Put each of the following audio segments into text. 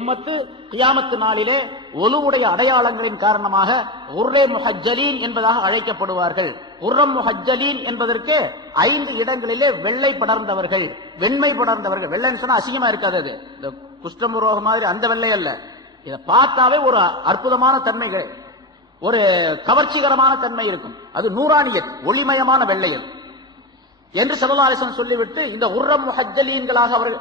உம்மத்து கியாமத்து நாளிலே ஒலுவுடைய அடையாளங்களின் காரணமாக உர்ரே முஹஜ்ஜலீன் என்பதாக அழைக்கப்படுவார்கள். உர்ரம் முஹஜ்ஜலீன் என்பதற்கு 5 இடங்களிலே வெள்ளை படர்ந்தவர்கள், வெண்மை படர்ந்தவர்கள். வெள்ளைன்னு சொன்னா அசிங்கமா இருக்காது, அது இந்த குஷ்டமுரோகம் மாதிரி அந்த வெள்ளை அல்ல. இதை பார்த்தாவே ஒரு அற்புதமான தன்மைகள், ஒரு கவர்ச்சிகரமான தன்மை இருக்கும். அது நூறானியத், ஒளிமயமான வெள்ளையல் என்று ஸல்லல்லாஹு அலைஹி வஸல்லம் சொல்லிவிட்டு இந்த உர்ரம் முஹஜ்ஜலீன்களாக அவர்கள்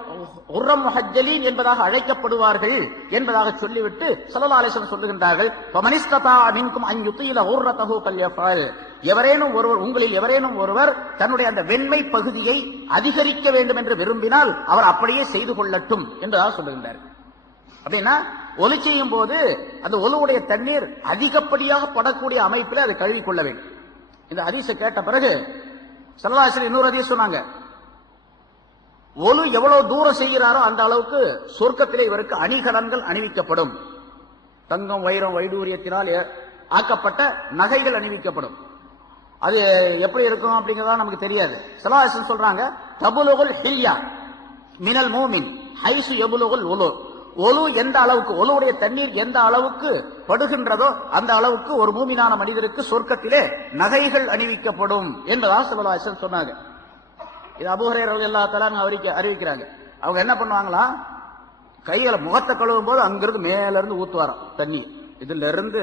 உர்ரம் முஹஜ்ஜலீன் என்பதாக அழைக்கப்படுவார்கள் என்பதாக சொல்லிவிட்டு ஸல்லல்லாஹு அலைஹி வஸல்லம் சொல்லுகின்றார்கள், ஃபமனிஸ்ததா மின்கும் அன் யுதீல உர்ரதஹு ஃபல்யஃபல். எவரேனும் ஒருவர், உங்களில் எவரேனும் ஒருவர் தன்னுடைய அந்த வெண்மை பகுதியை அதிகரிக்க வேண்டும் என்று விரும்பினால் அவர் அப்படியே செய்து கொள்ளட்டும் என்பதாக சொல்லுகின்றார்கள். அப்படின்னா ஒலி செய்யும் போது அந்த ஒலுவுடைய தண்ணீர் அதிகப்படியாக படக்கூடிய அமைப்பில் அதை கழுவிக்கொள்ள வேண்டும். இந்த ஹதீஸை கேட்ட பிறகு ஸல்லல்லாஹு அலைஹி வஸல்லம் இன்னொரு ஹதீஸ் சொன்னாங்க, ஒலு எவ்வளவு தூரம் செய்கிறாரோ அந்த அளவுக்கு சொர்க்கத்திலே இவருக்கு அணிகலன்கள் அணிவிக்கப்படும். தங்கம், வைரம், வைடூரியத்தினால் ஆக்கப்பட்ட நகைகள் அணிவிக்கப்படும். அது எப்படி இருக்கும் அப்படிங்கறத நமக்கு தெரியாது. ஸல்லல்லாஹு அலைஹி வஸல்லம் சொல்றாங்க, தபுலுகுல் ஹில்யா மினல் மூமின் ஹைசு யபுலுகுல் உலு. ஒலு எந்த அளவுக்கு, ஒலுவுடைய தண்ணீர் எந்த அளவுக்கு படுகின்றதோ அந்த அளவுக்கு ஒரு மூமினான மனிதருக்கு சொர்க்கத்திலே நகைகள் அணிவிக்கப்படும் என்பதாக ஸல்லல்லாஹு அலைஹி வஸல்லம் சொன்னாங்க. இது அபூ ஹுரைரா ரலியல்லாஹு தஆலா அறிவிக்கிறாங்க. அவங்க என்ன பண்ணுவாங்களா, கையில முகத்தை கழுவும் போது அங்கிருந்து மேல இருந்து ஊத்துவாராம் தண்ணி. இதுல இருந்து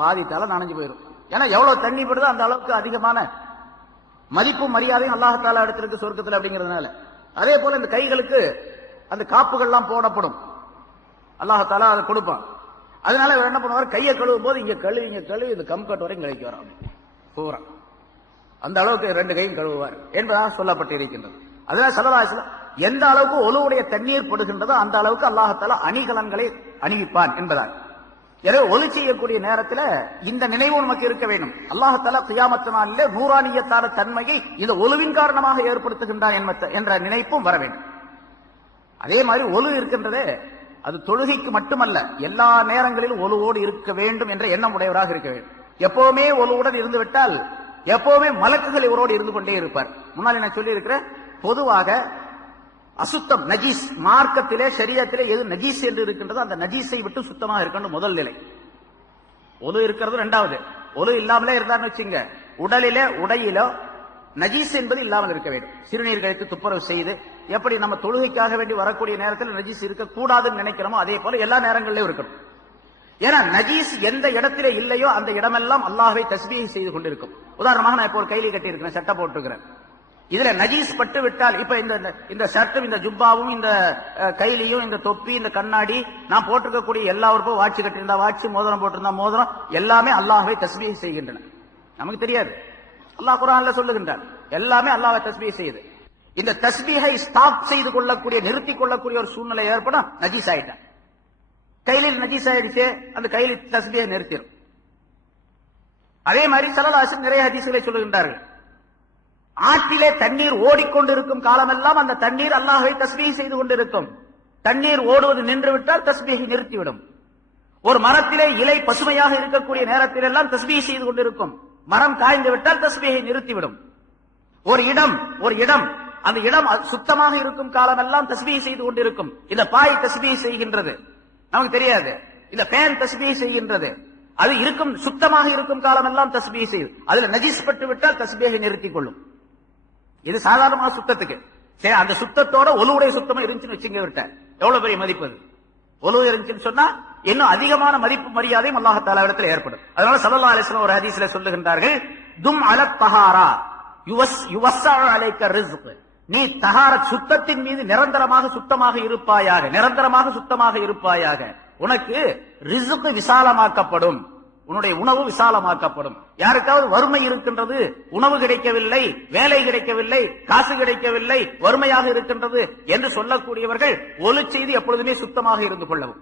பாதி தலை நனைஞ்சு போயிடும். ஏன்னா எவ்வளவு தண்ணி படுதோ அந்த அளவுக்கு அதிகமான மதிப்பும் மரியாதையும் அல்லாஹ் தஆலா எடுத்திருக்கு சொர்க்கத்தில் அப்படிங்கிறதுனால. அதே போல இந்த கைகளுக்கு அந்த காப்புகள்லாம் போடப்படும், அல்லாஹ் தஆலா அதை கொடுப்பான். அதனால இவர் என்ன பண்ணுவார், கையை கழுவும் போது இங்க கழுவி இந்த கம்கட் வரைக்கும் கழிக்கு வரான் பூரா, அந்த அளவுக்கு 2 கையும் கழுவுவார் என்பதாக சொல்லப்பட்டு இருக்கின்றது. அதனால ஸல்லல்லாஹு அலைஹி வஸல்லம் எந்த அளவுக்கு ஒலுவுடைய தண்ணீர் படுகின்றதோ அந்த அளவுக்கு அல்லாஹ் தஆலா அணிகலன்களை அணிவிப்பான் என்பதாக. எனவே ஒலி செய்யக்கூடிய நேரத்தில் இந்த நினைவு நமக்கு இருக்க வேண்டும். அல்லாஹ் தஆலா கியாமத் நாளிலே நூறானியத்தான தன்மையை இந்த ஒலுவின் காரணமாக ஏற்படுத்துகின்றான் என்ற நினைப்பும் வர வேண்டும். அதே மாதிரி ஒலு இருக்கின்றதே, அது தொழுகைக்கு மட்டுமல்ல, எல்லா நேரங்களிலும் ஒலுவோடு இருக்க வேண்டும் என்ற எண்ணம் உடையவராக இருக்க வேண்டும். எப்பவுமே ஒலுவுடன் இருந்து விட்டால் எப்பவுமே மலக்குகள் இவரோடு இருந்து கொண்டே இருப்பார். முன்னாடி நான் சொல்லி இருக்கிற, பொதுவாக அசுத்தம் நஜீஸ், மார்க்கத்திலே ஷரியத்திலே எது நஜீஸ் என்று இருக்கின்றதோ அந்த நஜீஸை விட்டு சுத்தமாக இருக்கணும் முதல் நிலை. ஒலு இருக்கிறது 2வது. ஒலு இல்லாமலே இருந்தான்னு வச்சுங்க, உடலிலே உடையிலோ நஜீஸ் என்பது இல்லாமல் இருக்க வேண்டும். சிறுநீர் கழித்து துப்புரவு செய்து, எப்படி நம்ம தொழுகைக்காக வேண்டி வரக்கூடிய நேரத்தில் நஜீஸ் இருக்கக்கூடாதுன்னு நினைக்கிறோமோ அதே போல எல்லா நேரங்களிலும் இருக்கணும். ஏன்னா நஜீஸ் எந்த இடத்திலே இல்லையோ அந்த இடமெல்லாம் அல்லாஹ்வை தஸ்பீஹ் செய்து கொண்டிருக்கும். உதாரணமாக நான் இப்போ ஒரு கைலி கட்டி இருக்கிறேன், சட்டை போட்டுருக்கிறேன். இதுல நஜீஸ் பட்டு விட்டால், இப்ப இந்த ஷர்ட்டும் இந்த ஜுப்பாவும் இந்த கைலியும் இந்த தொப்பி இந்த கண்ணாடி நான் போட்டிருக்கக்கூடிய எல்லா உறுப்பும், வாட்சி கட்டியிருந்தா வாட்சி, மோதிரம் போட்டிருந்தா மோதிரம், எல்லாமே அல்லாஹ்வை தஸ்பீஹ் செய்கின்றன. நமக்கு தெரியாது, அல்லாஹ் குர்ஆன்ல சொல்லுகின்றான், எல்லாமே அல்லாஹ்வை தஸ்பீஹ் செய்யுது. இந்த தஸ்பீஹை ஸ்டாப் செய்து கொள்ளக்கூடிய, நிறுத்திக் கொள்ளக்கூடிய ஒரு சூழ்நிலை ஏற்படும், நஜீஸ் ஆயிட்டான். கையில் நஜீஸ் ஆயிடுச்சு, அந்த கையில் தஸ்பீஹை நிறுத்திடும். அதே மாதிரி ஸல்லல்லாஹு அலைஹி வஸல்லம் நிறைய ஹதீஸ்களை சொல்லுகின்றார்கள், ஆற்றிலே தண்ணீர் ஓடிக்கொண்டிருக்கும் காலமெல்லாம் அந்த தண்ணீர் அல்லாஹ்வை தஸ்பீஹ் செய்து கொண்டிருக்கும். தண்ணீர் ஓடுவது நின்று விட்டால் தஸ்பீஹை நிறுத்திவிடும். ஒரு மரத்திலே இலை பசுமையாக இருக்கக்கூடிய நேரத்தில் எல்லாம் தஸ்பீஹ் செய்து கொண்டிருக்கும். மரம் காய்ந்து விட்டால் தஸ்பீஹை நிறுத்திவிடும். ஒரு இடம் அந்த இடம் சுத்தமாக இருக்கும் காலமெல்லாம் தஸ்பீஹ் செய்து கொண்டிருக்கும். இந்த பாய் தஸ்பீஹ் செய்கின்றது, நமக்கு தெரியாது. இந்த ஃபேன் தஸ்பீஹ் செய்கின்றது. அது இருக்கும், சுத்தமாக இருக்கும் காலமெல்லாம் தஸ்பீஹ் செய்யும். அதுல நஜீஸ் பட்டு விட்டால் தஸ்பீஹை நிறுத்திக் கொள்ளும். இது சாதாரணமான சுத்தத்துக்கு. சரி, அந்த சுத்தத்தோட ஒலுவுடைய சுத்தமா இருந்துச்சுன்னு வச்சுங்க, விட்ட எவ்வளவு பெரிய மதிப்பு அது. ஒலு இருந்துச்சுன்னு சொன்னா இன்னும் அதிகமான மதிப்பு மரியாதையும் அல்லாஹ் தஆலா இடத்துல ஏற்படும். அதனால ஸல்லல்லாஹு அலைஹி வஸல்லம் ஒரு ஹதீஸ்ல சொல்லுகின்றார்கள், தும் அலத் தஹாரா யுவஸ்ஸஅ அலைக ரிஸ்க். நீ தஹாரத் சுத்தத்தின் மீது நிரந்தரமாக சுத்தமாக இருப்பாயாக, நிரந்தரமாக சுத்தமாக இருப்பாயாக, உனக்கு ரிஸ்க் விசாலமாக்கப்படும், உன்னுடைய உணவு விசாலமாக்கப்படும். யாருக்காவது வறுமை இருக்கின்றது, உணவு கிடைக்கவில்லை, வேலை கிடைக்கவில்லை, காசு கிடைக்கவில்லை, வறுமையாக இருக்கின்றது என்று சொல்லக்கூடியவர்கள் ஒலு செய்து எப்பொழுதுமே சுத்தமாக இருந்து கொள்ளவும்.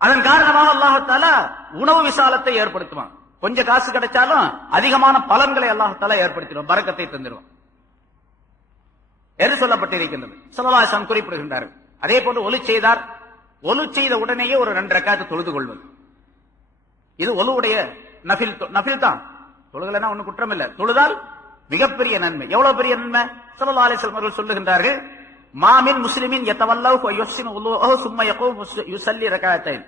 அதன் காரணமாக அல்லாஹ் தஆலா உணவு விசாலத்தை ஏற்படுத்துவான். கொஞ்சம் காசு கிடைச்சாலும் அதிகமான பலன்களை அல்லாஹ் தஆலா ஏற்படுத்திடுவான், பரக்கத்தை தந்துடுவான் என்று சொல்லப்பட்டிருக்கின்றது. ஸல்லல்லாஹு அலைஹி வஸல்லம் குறிப்பிடுகின்றார்கள். அதே போன்று ஒலு செய்தார், ஒலு செய்த உடனேயே ஒரு 2 ரக்காத் தொழுது கொள்வது, இது ஒலுவுடைய நஃபில் தான். தொழுகலைன்னா ஒன்னும் குற்றம் இல்லை, தொழுதால் மிகப்பெரிய நன்மை. எவ்வளவு பெரிய நன்மை ஸல்லல்லாஹு அலைஹி வஸல்லம் அவர்கள் சொல்லுகின்றார்கள், மாமின் முஸ்லிமின் யதவல்லஹு வ யுஹ்சினு வுதுஹு சும்ம யகூமு யுஸல்லி ரகஅத்தைன்.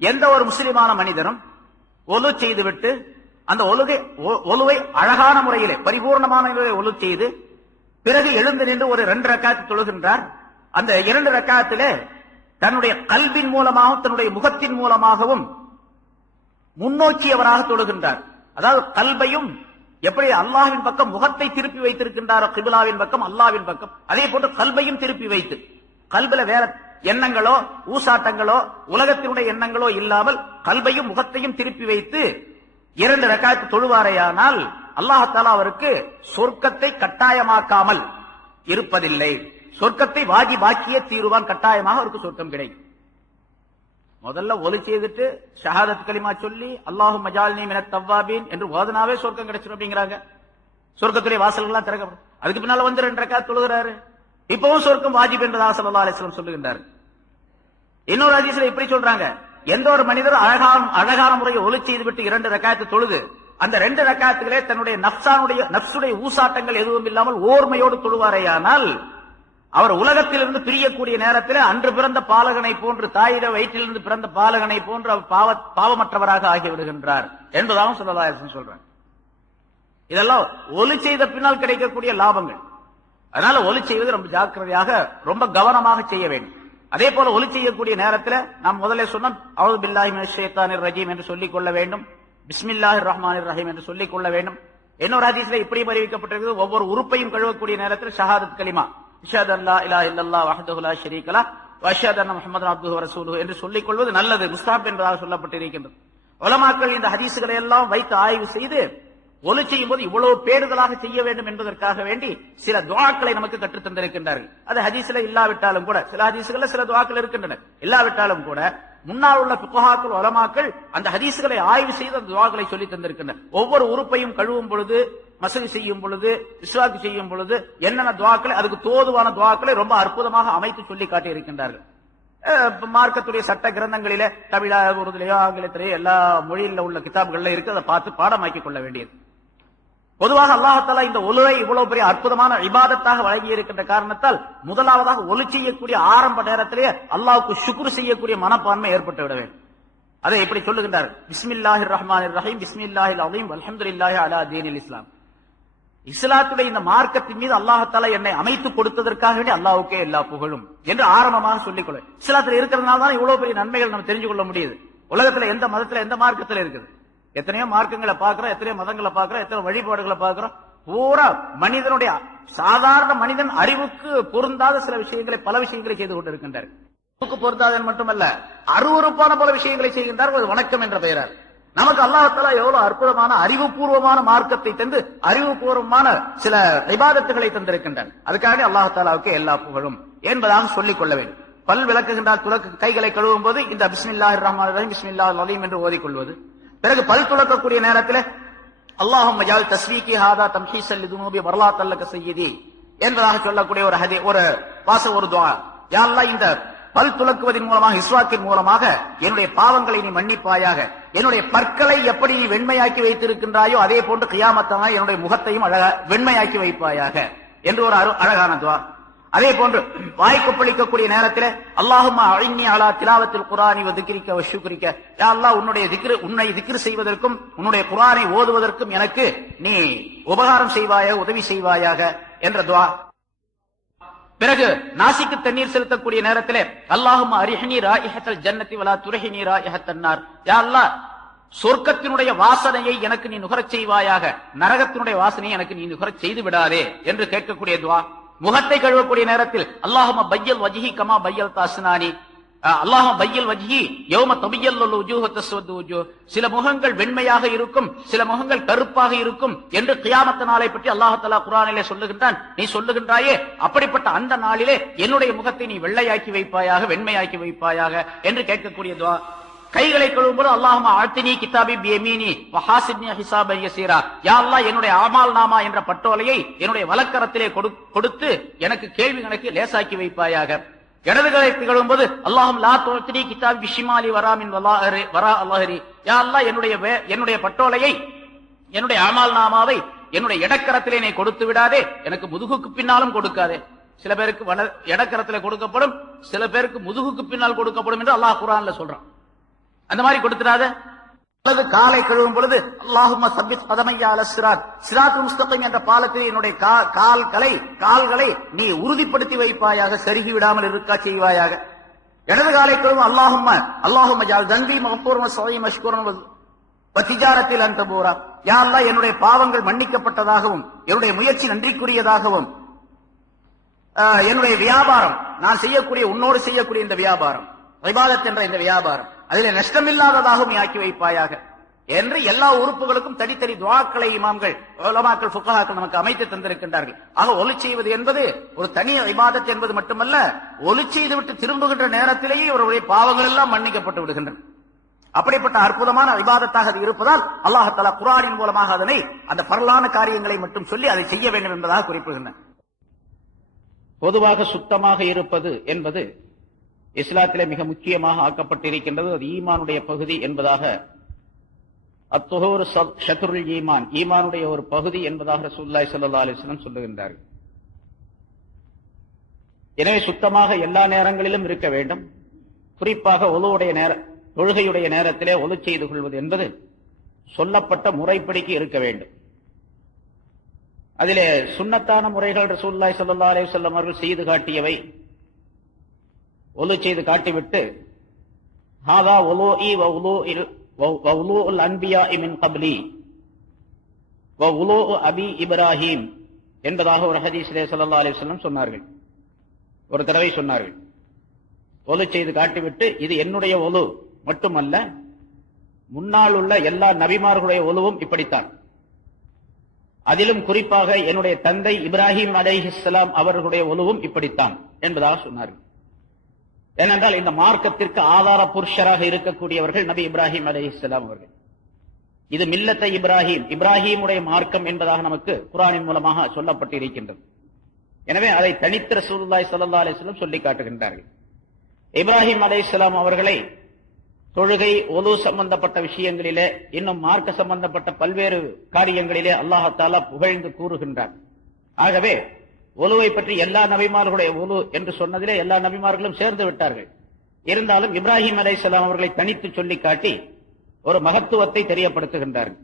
எந்த ஒரு முஸ்லிமான மனிதனும் ஒலு செய்துவிட்டு அந்த ஒலுவை அழகான முறையிலே பரிபூர்ணமான முறையில் ஒலு செய்து பிறகு எழுந்து நின்று ஒரு 2 ரக்காத் தொழுகின்றார். அந்த 2 ரக்காத்திலே தன்னுடைய கல்வின் மூலமாகவும் தன்னுடைய முகத்தின் மூலமாகவும் முன்னோக்கியவராக தொழுகின்றார். அதாவது கல்பையும் எப்படி அல்லாஹ்வின் பக்கம் முகத்தை திருப்பி வைத்திருக்கின்றாரோ கிபிலாவின் பக்கம் அல்லாஹ்வின் பக்கம், அதே போன்று கல்பையும் திருப்பி வைத்து கல்பில வேற எண்ணங்களோ ஊசாட்டங்களோ உலகத்தினுடைய எண்ணங்களோ இல்லாமல் கல்பையும் முகத்தையும் திருப்பி வைத்து 2 ரக்காத் தொழுவாரையானால் அல்லாஹ் தஆலா அவருக்கு சொர்க்கத்தை கட்டாயமாக்காமல் இருப்பதில்லை. சொர்க்கத்தை வாஜிபாக்கியே தீருவான், கட்டாயமாக அவருக்கு சொர்க்கம் கிடைக்கும். முதல்ல ஒலி செய்துட்டு ஷஹாதத் கலிமா சொல்லி அல்லாஹும்ம ஜஅல்னி மினத் தவ்வாபீன் என்று ஓதுனாவே சொர்க்கம் கிடைச்சிடும் அப்படிங்கிறாங்க. சொர்க்கத்துடைய வாசல்கள்லாம் திறக்கப்படும். அதுக்கு பின்னால வந்து 2 ரக்காத் தொழுகிறாரு. இப்பவும் சொர்க்கம் வாஜிப் என்றதாக ஸல்லல்லாஹு அலைஹி வஸல்லம் சொல்லுகின்றார். இன்னொரு ஹதீஸ்ல இப்படி சொல்றாங்க, எந்த ஒரு மனிதர் அழகான முறையில் ஒலி செய்து விட்டு 2 ரக்காத்து தொழுது அந்த 2 ரக்காத்துகளே தன்னுடைய நப்சுடைய ஊசாட்டங்கள் எதுவும் இல்லாமல் ஓர்மையோடு தொழுவாரையானால் அவர் உலகத்திலிருந்து பிரியக்கூடிய நேரத்தில் அன்று பிறந்த பாலகனை போன்று, தாயிட வயிற்றிலிருந்து பிறந்த பாலகனை போன்று அவர் பாவமற்றவராக ஆகிவிடுகின்றார் என்பதாகவும் ஸல்லல்லாஹு அலைஹி வஸல்லம் சொல்றாங்க. இதெல்லாம் ஒலி செய்த பின்னால் கிடைக்கக்கூடிய லாபங்கள். அதனால ஒலி செய்வது ரொம்ப ஜாக்கிரதையாக ரொம்ப கவனமாக செய்ய வேண்டும். அதே போல ஒலி செய்யக்கூடிய நேரத்தில் நாம் முதல்ல சொன்னோம் அஊது பில்லாஹி மினஷ் ஷைத்தானிர் ரஜீம் என்று சொல்லிக் கொள்ள வேண்டும், பிஸ்மில்லாஹிர் ரஹ்மானிர் ரஹீம் என்று சொல்லிக் கொள்ள வேண்டும். இன்னொரு ஹதீஸ்ல இப்படியும் அறிவிக்கப்பட்டிருக்கிறது, ஒவ்வொரு உறுப்பையும் கழுவக்கூடிய நேரத்தில் ஷஹாதத் கலிமா அஷ்ஹது அல்லா இலாஹ இல்லல்லாஹ் வஹ்தஹு லா ஷரீக லஹ் வ அஷ்ஹது அன்ன முஹம்மதன் அப்துஹு வ ரசூலுஹு என்று சொல்லிக் கொள்வது நல்லது, முஸ்தஹப் என்பதாக சொல்லப்பட்டிருக்கின்றது. உலமாக்கள் இந்த ஹதீஸ்களை எல்லாம் வைத்து ஆய்வு செய்து ஒலி செய்யும் போது இவ்வளவு பேறுதலாக செய்ய வேண்டும் என்பதற்காக வேண்டி சில துஆக்களை நமக்கு கற்றுத் தந்திருக்கின்றார்கள். அது ஹதீஸ்ல இல்லாவிட்டாலும் கூட, சில ஹதீஸ்கள்ல சில துஆக்கள் இருக்கின்றன, இல்லாவிட்டாலும் கூட முன்னால் உள்ள ஃபுகஹாக்கள் உலமாக்கள் அந்த ஹதீஸ்களை ஆய்வு செய்து அந்த துஆக்களை சொல்லி தந்திருக்கின்றனர். ஒவ்வொரு உறுப்பையும் கழுவும் பொழுது, மசகு செய்யும் பொழுது, இஸ்வாக்கு செய்யும் பொழுது என்னென்ன துஆக்களை, அதுக்கு தோதுவான துஆக்களை ரொம்ப அற்புதமாக அமைத்து சொல்லி காட்டி இருக்கின்றார்கள். மார்க்கத்துடைய சட்ட கிரந்தங்களிலே தமிழா உருதுலையோ ஆங்கிலத்திலேயோ எல்லா மொழியில உள்ள கிதாபுகள்ல இருக்கு, அதை பார்த்து பாடமாக்கிக் கொள்ள வேண்டியது. பொதுவாக அல்லாஹ் தஆலா இந்த ஒலுவை இவ்வளவு பெரிய அற்புதமான இபாதத்தாக வழங்கி இருக்கின்ற காரணத்தால் முதலாவதாக ஒலி செய்யக்கூடிய ஆரம்ப நேரத்திலேயே அல்லாஹ்வுக்கு ஷுக்ர் செய்யக்கூடிய மனப்பான்மை ஏற்பட்டு விட வேண்டும். அதை எப்படி சொல்லுகின்றார், பிஸ்மில்லாஹிர் ரஹ்மானிர் ரஹீம் பிஸ்மில்லாஹில் அஸீம் வல்ஹம்துலில்லாஹி அலா தீனில் இஸ்லாம். இஸ்லாத்துடைய இந்த மார்க்கத்தின் மீது அல்லாஹ் தஆலா என்னை அமைத்து கொடுத்ததற்காக வேண்டி அல்லாஹ்வுக்கே எல்லா புகழும் என்று ஆரம்பமாக சொல்லிக் கொள்ள. இஸ்லாத்துல இருக்கிறதுனால தான் இவ்வளவு பெரிய நன்மைகள் நம்ம தெரிஞ்சு கொள்ள முடியுது. உலகத்துல எந்த மதத்துல எந்த மார்க்கத்துல இருக்குது, எத்தனையோ மார்க்கங்களை பார்க்கிறோம், எத்தனையோ மதங்களை பார்க்கிறோம், எத்தனை வழிபாடுகளை பார்க்கிறோம். பூரா மனிதனுடைய சாதாரண மனிதன் அறிவுக்கு பொருந்தாத சில விஷயங்களை, பல விஷயங்களை செய்து கொண்டிருக்கின்றார். பொருந்தாதன் மட்டுமல்ல, அருவருப்பான பல விஷயங்களை செய்கின்றார் ஒரு வணக்கம் என்ற பெயரால். நமக்கு அல்லாஹ் தஆலா எவ்வளவு அற்புதமான அறிவுபூர்வமான மார்க்கத்தை தந்து அறிவுபூர்வமான சில இபாதத்துகளை தந்திருக்கின்றார். அதுக்காக அல்லாஹ் தஆலாவுக்கு எல்லா புகழும் என்பதாக சொல்லிக் கொள்ள வேண்டும். பல் விளக்குகின்றார், கைகளை கழுவும் போது இந்த பிஸ்மில்லாஹிர் ரஹ்மானிர் ரஹீம் பிஸ்மில்லாஹில் அலீம் என்று ஓதிக்கொள்வது. பிறகு பல் துலக்கக்கூடிய நேரத்தில் அல்லாஹும்ம ஜஅல் தஸ்வீகி ஹாதா தம்ஹீஸல் லிதுனூபி வர்லாத்தல்லக சய்யிதி என்பதாக சொல்லக்கூடிய ஒரு துஆ. யா அல்லாஹ், இந்த பல் துலக்குவதன் மூலமாக, இஸ்வாக்கின் மூலமாக என்னுடைய பாவங்களை நீ மன்னிப்பாயாக, என்னுடைய பற்களை எப்படி நீ வெண்மையாக்கி வைத்திருக்கின்றாயோ அதே போன்று கியாமத்தான என்னுடைய முகத்தையும் வெண்மையாக்கி வைப்பாயாக என்று ஒரு அழகான துஆ. அதே போன்று வாய் கொப்பளிக்கக்கூடிய நேரத்தில் அல்லாஹும்ம அஇன்னி அலா திலாவத்தில் குர்ஆனி வ திக்ரிக வ ஷுக்ரிக, யா அல்லாஹ் உன்னை திக்ர் செய்வதற்கும் உன்னுடைய குர்ஆனை ஓதுவதற்கும் எனக்கு நீ உபகாரம் செய்வாயாக, உதவி செய்வாயாக என்ற துஆ. பிறகு நாசிக்கு தண்ணீர் செலுத்தக்கூடிய நேரத்தில் அல்லாஹும்ம அரிஹ்னி ராயிஹத்தல் ஜன்னதி வலா துர்ஹினி ராயிஹத்தன் நார், யா அல்லாஹ் சொர்க்கத்தினுடைய வாசனையை எனக்கு நீ நுகரச் செய்வாயாக, நரகத்தினுடைய வாசனையை எனக்கு நீ நுகரச் செய்து விடாதே என்று கேட்கக்கூடிய துஆ. முகத்தை கழுவக்கூடிய நேரத்தில் அல்லாஹும்ம பய்யில் வஜ்ஹி கமா பய்யல் தஸ்னானி, அல்லாஹும்ம பய்யில் வஜ்ஹி யௌம தபியல்லு வஜூஹு தஸ்வது வஜூஹ், சில முகங்கள் வெண்மையாக இருக்கும், சில முகங்கள் கருப்பாக இருக்கும் என்று கியாமத் நாளை பற்றி அல்லாஹ் தஆலா குர்ஆனிலே சொல்லுகின்றான். நீ சொல்லுகின்றாயே, அப்படிப்பட்ட அந்த நாளிலே என்னுடைய முகத்தை நீ வெள்ளையாக்கி வைப்பாயாக, வெண்மையாக்கி வைப்பாயாக என்று கேட்கக்கூடிய துஆ. கைகளை கழுவும்போது அல்லாஹும்ம ஆத்தினி கிதாபி பியமீனி வ ஹாசிப்னி ஹிசாபன் யஸீரா, யா அல்லாஹ் என்னுடைய அமால் நாமா என்ற பட்டோலையை என்னுடைய வலக்கரத்திலே கொடுத்து எனக்கு கேள்வி கணக்கு லேசாக்கி வைப்பாயாக. இடது கரத்தை கழுவும்போது அல்லாஹும் லா துஅத்தினி கிதாபி பிஷிமாலி வராமின் வரா அல்லாஹரி, யா அல்லாஹ் என்னுடைய பட்டோலையை, என்னுடைய அமால் நாமாவை என்னுடைய இடக்கரத்திலே நீ கொடுத்து விடாதே, எனக்கு முதுகுக்கு பின்னாலும் கொடுக்காதே. சில பேருக்கு இடக்கரத்துல கொடுக்கப்படும், சில பேருக்கு முதுகுக்கு பின்னால் கொடுக்கப்படும் என்று அல்லாஹ் குர்ஆன்ல சொல்றான். அந்த மாதிரி கொடுத்துடாத. அல்லது காலை கழுவும் பொழுது அல்லாஹும்ம சப்பித் கதமையா அல சிராத், சிராத்துல் முஸ்தகீம் என்ற பாலத்தில் என்னுடைய கால்களை நீ உறுதிப்படுத்தி வைப்பாயாக, சருகி விடாமல் இருக்கா செய்வாயாக. இடது காலை கழுவும் அல்லாஹும்ம ஜஅல் தன்பி மக்ஃபூரன் வ மஷ்கூரன் வ திஜாரத்தில் அன்த பூரா, யா அல்லாஹ் என்னுடைய பாவங்கள் மன்னிக்கப்பட்டதாகவும் என்னுடைய முயற்சி நன்றிக்குரியதாகவும் என்னுடைய வியாபாரம், நான் செய்யக்கூடிய உன்னோடு செய்யக்கூடிய இந்த வியாபாரம், இபாதத் என்ற இந்த வியாபாரம் அதிலே நஷ்டமில்லாததாகவும் ஆக்கி வைப்பாயாக என்று எல்லா உறுப்புகளுக்கும் தனித்தனி துஆக்களை இமாம்கள், உலமாக்கள், ஃபுகஹாக்கள் நமக்கு அமைத்து தந்திருக்கின்றார்கள். ஆக ஒலி செய்வது என்பது ஒரு தனி இபாதத் என்பது மட்டுமல்ல, ஒலி செய்து விட்டு திரும்புகின்ற நேரத்திலேயே இவருடைய பாவங்கள் எல்லாம் மன்னிக்கப்பட்டு விடுகின்றன. அப்படிப்பட்ட அற்புதமான இபாதத்தாக அது இருப்பதால் அல்லாஹ் தஆலா குர்ஆனின் மூலமாக அதனை அந்த பரலான காரியங்களை மட்டும் சொல்லி அதை செய்ய வேண்டும் என்பதாக குறிப்பிடுகின்றன. பொதுவாக சுத்தமாக இருப்பது என்பது இஸ்லாத்திலே மிக முக்கியமாக ஆக்கப்பட்டிருக்கின்றது. அது ஈமானுடைய பகுதி என்பதாக, அத்துஹூர் ஷத்ருல் ஈமான், ஈமானுடைய ஒரு பகுதி என்பதாக ரசூலுல்லாஹி ஸல்லல்லாஹு அலைஹி வஸல்லம் சொல்லுகின்றார்கள். எனவே சுத்தமாக எல்லா நேரங்களிலும் இருக்க வேண்டும். குறிப்பாக தொழுகையுடைய நேரத்திலே ஒலு செய்து கொள்வது என்பது சொல்லப்பட்ட முறைப்படிக்கு இருக்க வேண்டும். அதிலே சுன்னத்தான முறைகள் ரசூலுல்லாஹி ஸல்லல்லாஹு அலைஹி வஸல்லம் அவர்கள் செய்து காட்டியவை, ஒலு செய்து காட்டிவிட்டு ஹாதா உலூஇ வ உலூஉல் அன்பியாஇ மின் கப்லி வ உலூஉ அபி இப்ராஹிம் என்பதாக ஒரு ஹதீஸிலே ஸல்லல்லாஹு அலைஹி வஸல்லம் சொன்னார்கள். ஒரு தடவை சொன்னார்கள், ஒலு செய்து காட்டிவிட்டு இது என்னுடைய ஒலு மட்டுமல்ல, முன்னால் உள்ள எல்லா நபிமார்களுடைய ஒலுவும் இப்படித்தான், அதிலும் குறிப்பாக என்னுடைய தந்தை இப்ராஹிம் அலைஹிஸ்ஸலாம் அவர்களுடைய ஒலுவும் இப்படித்தான் என்பதாக சொன்னார்கள். ஏனென்றால் இந்த மார்க்கத்திற்கு ஆதார புருஷராக இருக்கக்கூடியவர்கள் நபி இப்ராஹிம் அலைஹிஸ்ஸலாம் அவர்கள். இது மில்லத்தை இப்ராஹிமுடைய மார்க்கம் என்பதாக நமக்கு குர்ஆனின் மூலமாக சொல்லப்பட்டிருக்கின்றது. எனவே அதை தனித்து ரசூலுல்லாஹி ஸல்லல்லாஹு அலைஹி வஸல்லம் சொல்லி காட்டுகின்றார்கள். இப்ராஹிம் அலைஹிஸ்ஸலாம் அவர்களை தொழுகை, ஒலு சம்பந்தப்பட்ட விஷயங்களிலே, இன்னும் மார்க்க சம்பந்தப்பட்ட பல்வேறு காரியங்களிலே அல்லாஹ் தஆலா புகழ்ந்து கூறுகின்றார். ஆகவே ஒலுவை பற்றி எல்லா நபிமார்களுடைய ஒலு என்று சொன்னதிலே எல்லா நபிமார்களும் சேர்ந்து விட்டார்கள். இருந்தாலும் இப்ராஹிம் அலைஹிஸ்ஸலாம் அவர்களை தனித்து சொல்லி காட்டி ஒரு மகத்துவத்தை தெரியப்படுத்துகின்றார்கள்.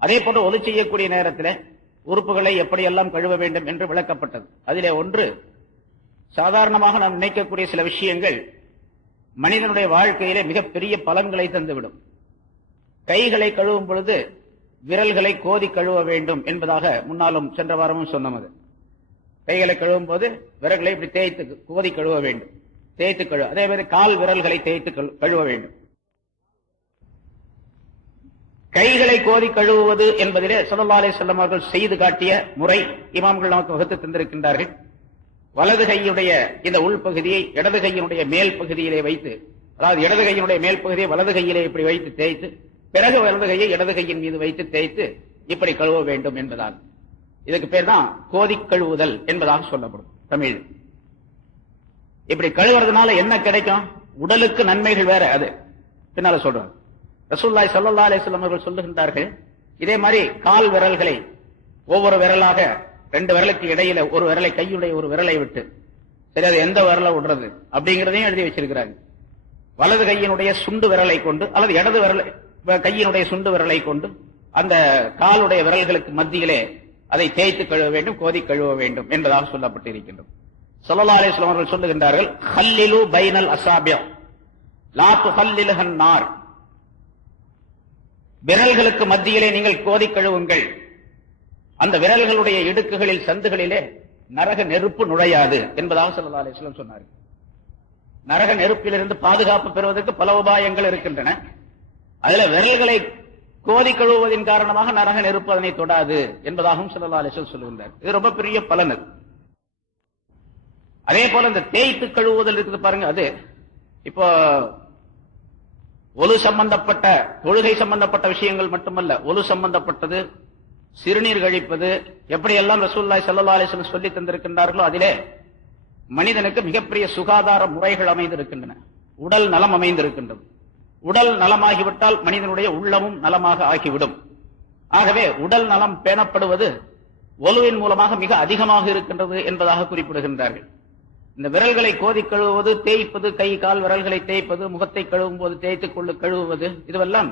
அதே போன்று ஒலு செய்யக்கூடிய நேரத்தில் உறுப்புகளை எப்படியெல்லாம் கழுவ வேண்டும் என்று விளக்கப்பட்டது. அதிலே ஒன்று, சாதாரணமாக நாம் நினைக்கக்கூடிய சில விஷயங்கள் மனிதனுடைய வாழ்க்கையிலே மிகப்பெரிய பலன்களை தந்துவிடும். கைகளை கழுவும் பொழுது விரல்களை கோதி கழுவ வேண்டும் என்பதாக முன்னாலும் சென்ற வாரமும் சொன்னது. கைகளை கழுவும் போது விரல்களை இப்படி தேய்த்து கோதி கழுவ வேண்டும், தேய்த்து கழுவ. அதே மாதிரி கால் விரல்களை தேய்த்து கழுவ வேண்டும். கைகளை கோதி கழுவுவது என்பதிலே ஸல்லல்லாஹு அலைஹி வஸல்லம் அவர்கள் செய்து காட்டிய முறை இமாம்கள் நமக்கு வகுத்து தந்திருக்கின்றார்கள். வலது கையுடைய இந்த உள்பகுதியை இடது கையினுடைய மேல் பகுதியிலே வைத்து, அதாவது இடது கையினுடைய மேல் பகுதியை வலது கையிலே இப்படி வைத்து தேய்த்து, பிறகு வலது கையை இடது கையின் மீது வைத்து தேய்த்து இப்படி கழுவ வேண்டும் என்பதால் இதுக்கு பேர் தான் கோதி கழுவுதல் என்பதாக சொல்லப்படும் தமிழ். இப்படி கழுவுறதுனால என்ன கிடைக்கும்? உடலுக்கு நன்மைகள் வேற, அது பின்னால சொல்றோம். ரசூலுல்லாஹி ஸல்லல்லாஹு அலைஹி வஸல்லம் அவர்கள் சொல்லுகின்றார்கள், இதே மாதிரி கால் விரல்களை ஒவ்வொரு விரலாக, ரெண்டு விரலுக்கு இடையில ஒரு விரலை, கையுடைய ஒரு விரலை விட்டு, சரி அது எந்த விரலை விடுறது அப்படிங்கிறதையும் எழுதி வச்சிருக்கிறாங்க. வலது கையினுடைய சுண்டு விரலை கொண்டு அல்லது இடது கையினுடைய சுண்டு விரலை கொண்டு அந்த காலுடைய விரல்களுக்கு மத்தியிலே அதை தேய்த்து கழுவ வேண்டும், கோதி கழுவ வேண்டும் என்பதாக சொல்லப்பட்டிருக்கின்றது. ஸல்லல்லாஹு அலைஹி வஸல்லம் அவர்கள் சொல்லுகின்றார்கள், ஹல்லிலு பைனல் அஸாபி' லா துஹல்லில்ஹன் நார், விரல்களுக்கு மத்தியிலே நீங்கள் கோதி கழுவுங்கள், அந்த விரல்களுடைய இடுக்குகளில் சந்துகளிலே நரக நெருப்பு நுழையாது என்பதாக ஸல்லல்லாஹு அலைஹி வஸல்லம் சொன்னார்கள். நரக நெருப்பிலிருந்து பாதுகாப்பு பெறுவதற்கு பல உபாயங்கள் இருக்கின்றன. அதுல விரல்களை கோதி கழுவுவதன் காரணமாக நரக நெருப்பு அதனை தொடாது என்பதாகவும் ஸல்லல்லாஹு அலைஹி வஸல்லம் சொல்லுகின்றார். இது ரொம்ப பெரிய பலன். அதே போல இந்த தேய்த்து கழுவுதல் இருக்குது பாருங்க, அது இப்போ ஒலு சம்பந்தப்பட்ட, தொழுகை சம்பந்தப்பட்ட விஷயங்கள் மட்டுமல்ல, ஒலு சம்பந்தப்பட்டது, சிறுநீர் கழிப்பது, எப்படியெல்லாம் ரசூலுல்லாஹி ஸல்லல்லாஹு அலைஹி வஸல்லம் சொல்லி தந்திருக்கின்றார்களோ அதிலே மனிதனுக்கு மிகப்பெரிய சுகாதார முறைகள் அமைந்திருக்கின்றன. உடல் நலம் அமைந்திருக்கின்றது. உடல் நலமாகிவிட்டால் மனிதனுடைய உள்ளமும் நலமாக ஆகிவிடும். ஆகவே உடல் நலம் பேணப்படுவது ஒலுவின் மூலமாக மிக அதிகமாக இருக்கின்றது என்பதாக குறிப்பிடுகின்றார்கள். இந்த விரல்களை கோதி கழுவுவது, தேய்ப்பது, கை கால் விரல்களை தேய்ப்பது, முகத்தை கழுவும் போது தேய்த்துக் கொண்டு கழுவுவது, இதுவெல்லாம்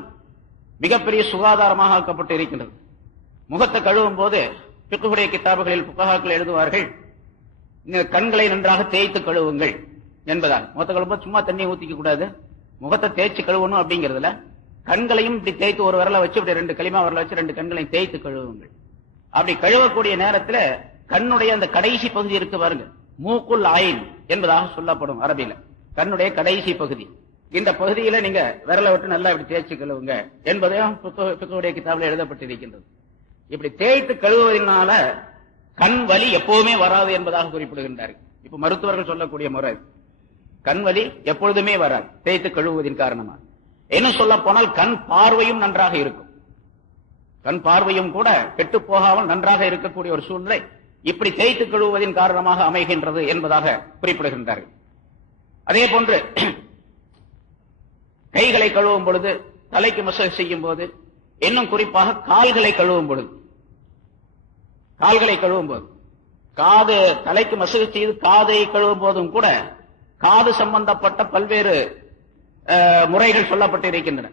மிகப்பெரிய சுகாதாரமாக ஆக்கப்பட்டு இருக்கின்றது. முகத்தை கழுவும் போது பிக்குடைய கிதாபுகளில் புகஹாக்கள் எழுதுவார்கள், கண்களை நன்றாக தேய்த்து கழுவுங்கள் என்பதால். முகத்தை கழுவும்போது சும்மா தண்ணியை ஊத்திக்க கூடாது, முகத்தை தேய்ச்சி கழுவணும் அப்படிங்கிறதுல கண்களையும் இப்படி தேய்த்து ஒரு விரலை வச்சு இப்படி 2 களிமா விரலை வச்சு 2 கண்களையும் தேய்த்து கழுவுங்கள். அப்படி கழுவக்கூடிய நேரத்தில் கண்ணுடைய அந்த கடைசி பகுதி இருக்கு பாருங்க, மூக்குல் ஆயின் என்பதாக சொல்லப்படும் அரபியில. கண்ணுடைய கடைசி பகுதி, இந்த பகுதியில நீங்க விரலை விட்டு நல்லா இப்படி தேய்ச்சி கழுவுங்க என்பதையும் பிக்குடைய கிதாபில் எழுதப்பட்டிருக்கின்றது. இப்படி தேய்த்து கழுவுவதனால கண் வலி எப்பவுமே வராது என்பதாக குறிப்பிடுகின்றார்கள். இப்ப மருத்துவர்கள் சொல்லக்கூடிய முறை, கண் வலி எப்பொழுதுமே வராது தேய்த்து கழுவுவதின் காரணமாக. என்ன சொல்ல போனால் கண் பார்வையும் நன்றாக இருக்கும், கண் பார்வையும் கூட கெட்டு போகாமல் நன்றாக இருக்கக்கூடிய ஒரு சூழ்நிலை இப்படி தேய்த்து கழுவுவதின் காரணமாக அமைகின்றது என்பதாக குறிப்பிடுகின்றார்கள். அதே போன்று கைகளை கழுவும் பொழுது, தலைக்கு மசாஜ் செய்யும் போது, இன்னும் குறிப்பாக கால்களை கழுவும் பொழுது, கால்களை கழுவும் போது, காது தலைக்கு மசாஜ் செய்து காதை கழுவும் போதும் கூட காது சம்பந்தப்பட்ட பல்வேறு முறைகள் சொல்லப்பட்டு இருக்கின்றன.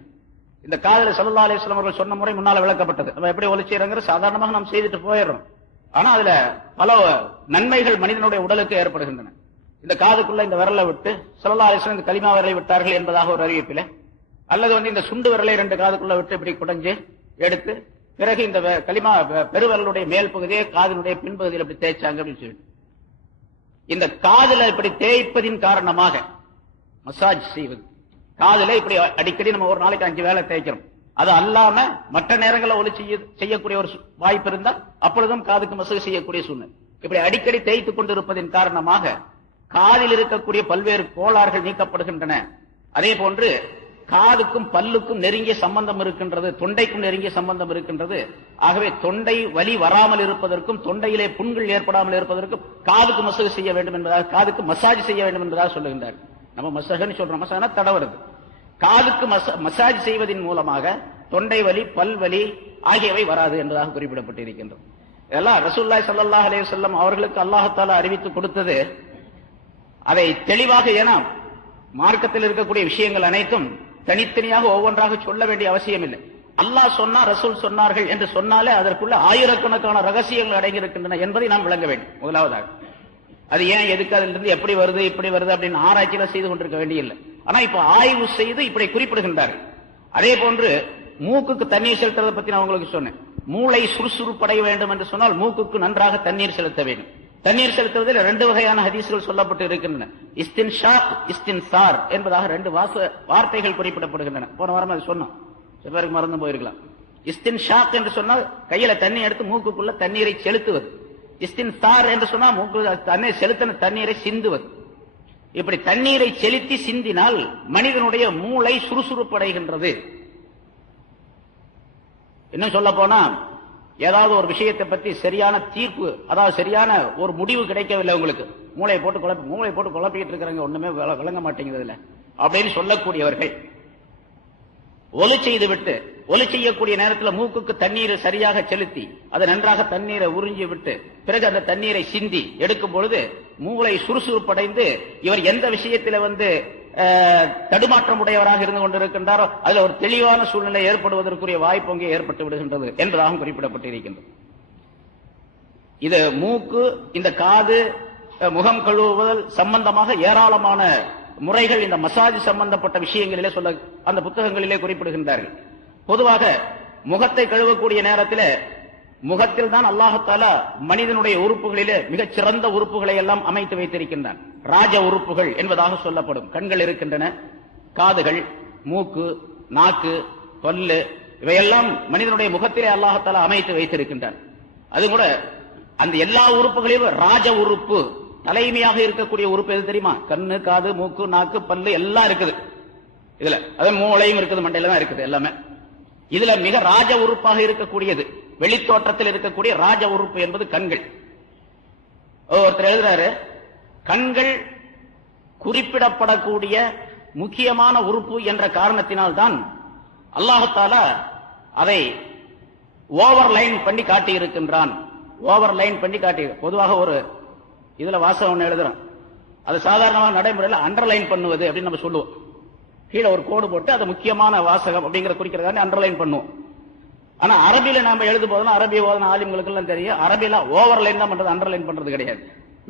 இந்த காதல ஸல்லல்லாஹு அலைஹி வஸல்லம் அவர்கள் சொன்ன முறை முன்னால விளக்கப்பட்டது. நம்ம எப்படி ஒலிச்சீரங்கிற சாதாரணமாக நாம் செய்துட்டு போயிடுறோம். ஆனா அதுல பல நன்மைகள் மனிதனுடைய உடலுக்கு ஏற்படுகின்றன. இந்த காதுக்குள்ள இந்த விரலை விட்டு ஸல்லல்லாஹு அலைஹி வஸல்லம் இந்த கலிமா விரலை விட்டார்கள் என்பதாக ஒரு அறிவிப்பில, அல்லது இந்த சுண்டு விரலை 2 காதுக்குள்ள விட்டு இப்படி குடைஞ்சு எடுத்து பிறகு இந்த கலிமா பெருவிரலுடைய மேல் பகுதியை காதினுடைய பின்பகுதியில் இப்படி தேய்ச்சாங்க அப்படின்னு சொல்லிட்டு, இந்த காதுல இப்படி தேய்ப்பதின் காரணமாக மசாஜ் செய்வது, காதுல இப்படி அடிக்கடி நம்ம ஒரு நாளைக்கு 5 வேளை தேய்க்கிறோம். அது அல்லாம மற்ற நேரங்களில் ஒலி செய்யக்கூடிய ஒரு வாய்ப்பு இருந்தால் அப்பொழுதும் காதுக்கு மசாஜ் செய்யக்கூடிய சூழ்நிலை. இப்படி அடிக்கடி தேய்த்து கொண்டிருப்பதின் காரணமாக காதில் இருக்கக்கூடிய பல்வேறு கோளாறுகள் நீக்கப்படுகின்றன. அதே போன்று காதுக்கும் பல்லுக்கும் நெருங்கிய சம்பந்தம் இருக்கின்றது, தொண்டைக்கும் நெருங்கிய சம்பந்தம் இருக்கின்றது. ஆகவே தொண்டை வலி வராமல் இருப்பதற்கும் தொண்டையிலே புண்கள் ஏற்படாமல் இருப்பதற்கும் காதுக்கு மசாஜ் செய்ய வேண்டும் என்பதாக, காதுக்கு மசாஜ் செய்ய வேண்டும் என்பதாக சொல்லுகின்றார். நம்ம மசாஜ்னு சொல்றோம், மசாஜ்னா தடவுறது. காதுக்கு மசாஜ் செய்வதன் மூலமாக தொண்டை வலி, பல் வலி ஆகியவை வராது என்பதாக குறிப்பிடப்பட்டிருக்கின்றது. இதெல்லாம் ரசூலுல்லாஹி ஸல்லல்லாஹு அலைஹி வஸல்லம் அவர்களுக்கு அல்லாஹ் தஆலா அறிவித்து கொடுத்தது. அதை தெளிவாக, ஏன்னா மார்க்கத்தில் இருக்கக்கூடிய விஷயங்கள் அனைத்தும் தனித்தனியாக ஒவ்வொன்றாக சொல்ல வேண்டிய அவசியம் இல்லை. அல்லாஹ் சொன்னா, ரசூல் சொன்னார்கள் என்று சொன்னாலே அதற்குள்ள ஆயிரக்கணக்கான ரகசியங்கள் அடங்கியிருக்கின்றன என்பதை நாம் விளங்க வேண்டும். முதலாவதாக அது ஏன், எதுக்கு, அதிலிருந்து எப்படி வருது, இப்படி வருது அப்படின்னு ஆராய்ச்சியில செய்து கொண்டிருக்க வேண்டியதில்லை. ஆனா இப்ப ஆய்வு செய்து இப்படி குறிப்பிடுகின்றார்கள். அதே போன்று மூக்குக்கு தண்ணீர் செலுத்துறதை பத்தி நான் உங்களுக்கு சொன்னேன். மூளை சுறுசுறுப்படைய வேண்டும் என்று சொன்னால் மூக்குக்கு நன்றாக தண்ணீர் செலுத்த வேண்டும். தண்ணீர் செலுத்துவதில் 2 வகையான ஹதீஸ்கள் சொல்லப்பட்டு இருக்கின்றன. இஸ்தின்ஷாக், இஸ்தின்சார் என்பதாக 2 வார்த்தைகள் குறிப்பிடப்படுகின்றன. போன வாரம் அது சொன்னோம், சில பேருக்கு மறந்து போயிருக்கலாம். இஸ்தின்ஷாக் என்று சொன்னால் கையில தண்ணி எடுத்து மூக்குக்குள்ள தண்ணீரை செலுத்துவது. இஸ்தின்சார் என்று சொன்னால் மூக்கு தண்ணீர் செலுத்தின தண்ணீரை சிந்துவது. இப்படி தண்ணீரை செலுத்தி சிந்தினால் மனிதனுடைய மூளை சுறுசுறுப்படைகின்றது. இன்னும் சொல்ல போனா, ஏதாவது ஒரு விஷயத்தை பத்தி சரியான தீர்ப்பு, அதாவது சரியான ஒரு முடிவு கிடைக்கவில்லை உங்களுக்கு, மூளை போட்டு குழப்பிக்கிட்டு இருக்கிறாங்க, ஒண்ணுமே விளங்க மாட்டேங்கிறதுல அப்படின்னு சொல்லக்கூடியவர்கள் ஒலி செய்து விட்டு, ஒலி செய்யக்கூடிய நேரத்தில் மூக்குக்கு தண்ணீரை சரியாக செலுத்தி அதை நன்றாக தண்ணீரை உறிஞ்சி விட்டு பிறகு அந்த தண்ணீரை சிந்தி எடுக்கும் பொழுது மூளை சுறுசுறுப்படைந்து இவர் எந்த விஷயத்தில் தடுமாற்றம் உடையவராக இருந்து கொண்டிருக்கின்றாரோ அதுல ஒரு தெளிவான சூழ்நிலை ஏற்படுவதற்குரிய வாய்ப்பு அங்கே ஏற்பட்டு விடுகின்றது என்பதாக குறிப்பிடப்பட்டிருக்கின்றது. இது மூக்கு, இந்த காது, முகம் கழுவுதல் சம்பந்தமாக ஏராளமான முறைகள் இந்த மசாஜ் சம்பந்தப்பட்ட விஷயங்களிலே சொல்ல அந்த புத்தகங்களிலே குறிப்பிடுகின்றார்கள். பொதுவாக முகத்தை கழுவக்கூடிய நேரத்தில் முகத்தில் தான் அல்லாஹ் தஆலா மனிதனுடைய உறுப்புகளிலே மிகச் சிறந்த உறுப்புகளை எல்லாம் அமைத்து வைத்திருக்கின்றான். ராஜ உறுப்புகள் என்பதாக சொல்லப்படும் கண்கள் இருக்கின்றன, காதுகள், மூக்கு, நாக்கு, பல்லு, இவையெல்லாம் மனிதனுடைய முகத்திலே அல்லாஹ் தஆலா அமைத்து வைத்திருக்கின்றான். அது கூட அந்த எல்லா உறுப்புகளிலும் ராஜ உறுப்பு, தலைமையாக இருக்கக்கூடிய உறுப்பு எது தெரியுமா? கண்ணு, காது, மூக்கு, நாக்கு, பல்லு எல்லாம் இருக்குது இதுல. அது மூளையும் இருக்குது, மண்டையில தான் இருக்குது எல்லாமே. இதுல மிக ராஜ உறுப்பாக இருக்கக்கூடியது, வெளித்தோற்றத்தில் இருக்கக்கூடிய ராஜ உறுப்பு என்பது கண்கள். ஒருத்தர் எழுதுறாரு, கண்கள் குறிப்பிடப்படக்கூடிய முக்கியமான உறுப்பு என்ற காரணத்தினால்தான் அல்லாஹ் தஆலா அதை ஓவர்லைன் பண்ணி காட்டி இருக்கின்றான் ஓவர் லைன் பண்ணி காட்டி, பொதுவாக ஒரு இதுல வாசகம் ஒண்ணு எழுதுறோம், அது சாதாரணமாக நடைமுறையில் அண்டர்லைன் பண்ணுவது அப்படின்னு நம்ம சொல்லுவோம். கீழே ஒரு கோடு போட்டு அது முக்கியமான வாசகம் அப்படிங்கிற குறிக்கிறதா அண்டர்லைன் பண்ணுவோம். ஆனா அரபியில நாம எழுதும் போதெல்லாம், அரபி ஓதன ஆலிம்களுக்கு எல்லாம் தெரியும், அரபியில ஓவர் லைன் தான் பண்றது, அண்டர்லைன் பண்றது கிடையாது.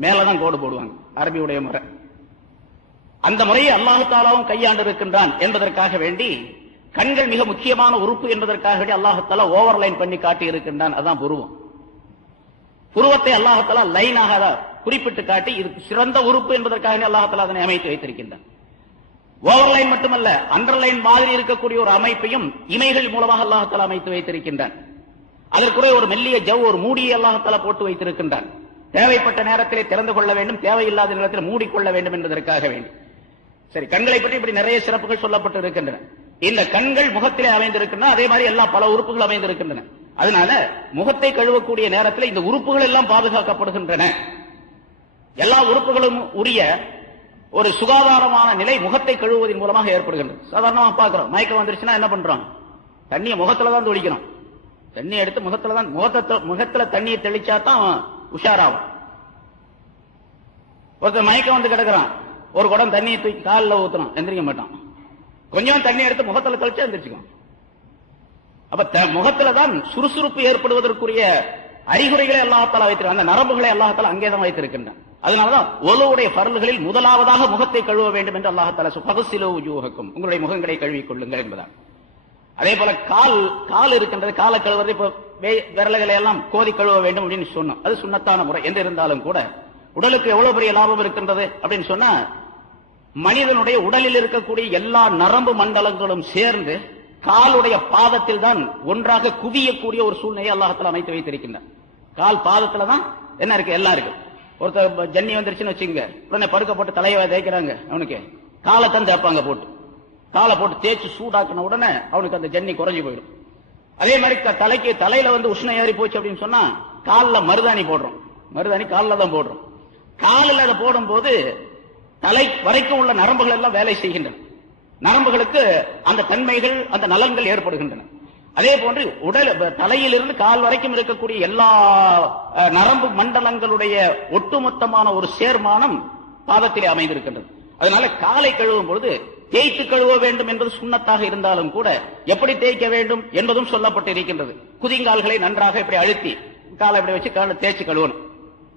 மேலதான் கோடு போடுவாங்க, அரபியுடைய முறை. அந்த முறையை அல்லாஹ் தஆலாவும் கையாண்டு இருக்கின்றான் என்பதற்காக வேண்டி, கண்கள் மிக முக்கியமான உறுப்பு என்பதற்காக வேண்டி அல்லாஹ் தஆலா ஓவர் லைன் பண்ணி காட்டி இருக்கின்றான். அதான் புருவம். புருவத்தை அல்லாஹ் தஆலா லைனாக குறிப்பிட்டு காட்டி இது சிறந்த உறுப்பு என்பதற்காக அல்லாஹ் தஆலா அதனை அமைத்து வைத்திருக்கின்றான். ஓவர்லைன் மட்டுமல்ல, அண்டர்லைன் மாதிரி இருக்கக்கூடிய ஒரு அமைப்பையும் இமைகள் மூலமாக அல்லாஹ் தஆலா அமைத்து வைத்திருக்கின்றான். அதற்குரிய ஒரு மெல்லிய ஒரு மூடியை அல்லாஹ் தஆலா போட்டு வைத்திருக்கின்றான். தேவைப்பட்ட நேரத்திலே திறந்து கொள்ள வேண்டும், தேவையில்லாத நேரத்தில் மூடிக்கொள்ள வேண்டும் என்பதற்காக வேண்டி. சரி, கண்களை பற்றி இப்படி நிறைய சிறப்புகள் சொல்லப்பட்டு இருக்கின்றன. இந்த கண்கள் முகத்திலே அமைந்திருக்கின்றன, அதே மாதிரி எல்லா பல உறுப்புகள் அமைந்திருக்கின்றன. அதனால முகத்தை கழுவக்கூடிய நேரத்தில் இந்த உறுப்புகள் எல்லாம் பாதுகாக்கப்படுகின்றன. எல்லா உறுப்புகளும் உரிய ஒரு சுகாதாரமான நிலை முகத்தை கழுவுவதன் மூலமாக ஏற்படுகின்றது. சாதாரணமாக பார்க்கிறோம், மயக்கம் வந்துருச்சுன்னா என்ன பண்றோம்? தண்ணியை முகத்துல தான் தொளிக்கணும். தண்ணி எடுத்து முகத்துல தண்ணியை தெளிச்சா தான் உஷாராகும். ஒருத்தர் மயக்கம் வந்து கிடக்குறான், ஒரு குடம் தண்ணியை தூக்கி காலில் ஊத்தணும், எந்திரிக்க மாட்டான். கொஞ்சம் தண்ணி எடுத்து முகத்துல தெளிச்சா எந்திரிச்சுக்கும். அப்ப முகத்துல தான் சுறுசுறுப்பு ஏற்படுவதற்குரிய அறிகுறிகளை அல்லாஹ் தஆலா வைத்திருக்க, அந்த நரம்புகளை அல்லாஹ் தஆலா அங்கேதான் வைத்திருக்கின்றான். அதனாலதான் ஒலுவுடைய ஃபர்லுகளில் முதலாவதாக முகத்தை கழுவ வேண்டும் என்று அல்லாஹ் தஆலா ஃபக்ஸிலு வுஜூஹக்கும், உங்களுடைய முகங்களை கழுவிக் கொள்ளுங்கள் என்பதால். அதே போல கால் இருக்கின்றது, காலை கழுவுறது, இப்ப விரல்களை எல்லாம் கோதி கழுவ வேண்டும் அப்படின்னு சொன்னோம். அது சுன்னத்தான முறை என்று இருந்தாலும் கூட உடலுக்கு எவ்வளவு பெரிய லாபம் இருக்கின்றது அப்படின்னு சொன்னா, மனிதனுடைய உடலில் இருக்கக்கூடிய எல்லா நரம்பு மண்டலங்களும் சேர்ந்து காலுடைய பாதத்தில் தான் ஒன்றாக குவியக்கூடிய ஒரு சூழ்நிலையை அல்லாஹ் தஆலா அமைத்து வைத்திருக்கின்றான். கால் பாதத்துல தான் என்ன இருக்கு, எல்லாம் இருக்கு. ஒருத்தர் ஜன்னி வந்துருச்சுன்னு வச்சுங்க, உடனே படுக்க போட்டு தலையை தேய்க்கிறாங்க, அவனுக்கு காலை தான் தேய்ப்பாங்க, போட்டு காலை போட்டு தேய்ச்சி சூடாக்கின உடனே அவனுக்கு அந்த ஜன்னி குறைஞ்சு போயிடும். அதே மாதிரி தலையில வந்து உஷ்ணம் ஏறி போச்சு அப்படின்னு சொன்னா காலில் மருதாணி போடுறோம், மருதாணி காலில் தான் போடுறோம். காலில் அதை போடும் போது தலை வரைக்கும் உள்ள நரம்புகள் எல்லாம் வேலை செய்கின்றன. நரம்புகளுக்கு அந்த தன்மைகள், அந்த நலன்கள் ஏற்படுகின்றன. அதே போன்று உடல் தலையிலிருந்து கால் வரைக்கும் இருக்கக்கூடிய எல்லா நரம்பு மண்டலங்களுடைய ஒட்டுமொத்தமான ஒரு சேர்மானம் பாதத்திலே அமைந்திருக்கின்றது. அதனால காலை கழுவும் பொழுது தேய்த்து கழுவ வேண்டும் என்பது சுண்ணத்தாக இருந்தாலும் கூட எப்படி தேய்க்க வேண்டும் என்பதும் சொல்லப்பட்டு இருக்கின்றது. குதிங்கால்களை நன்றாக இப்படி அழுத்தி காலை இப்படி வச்சு காலை தேய்ச்சி கழுவணும்.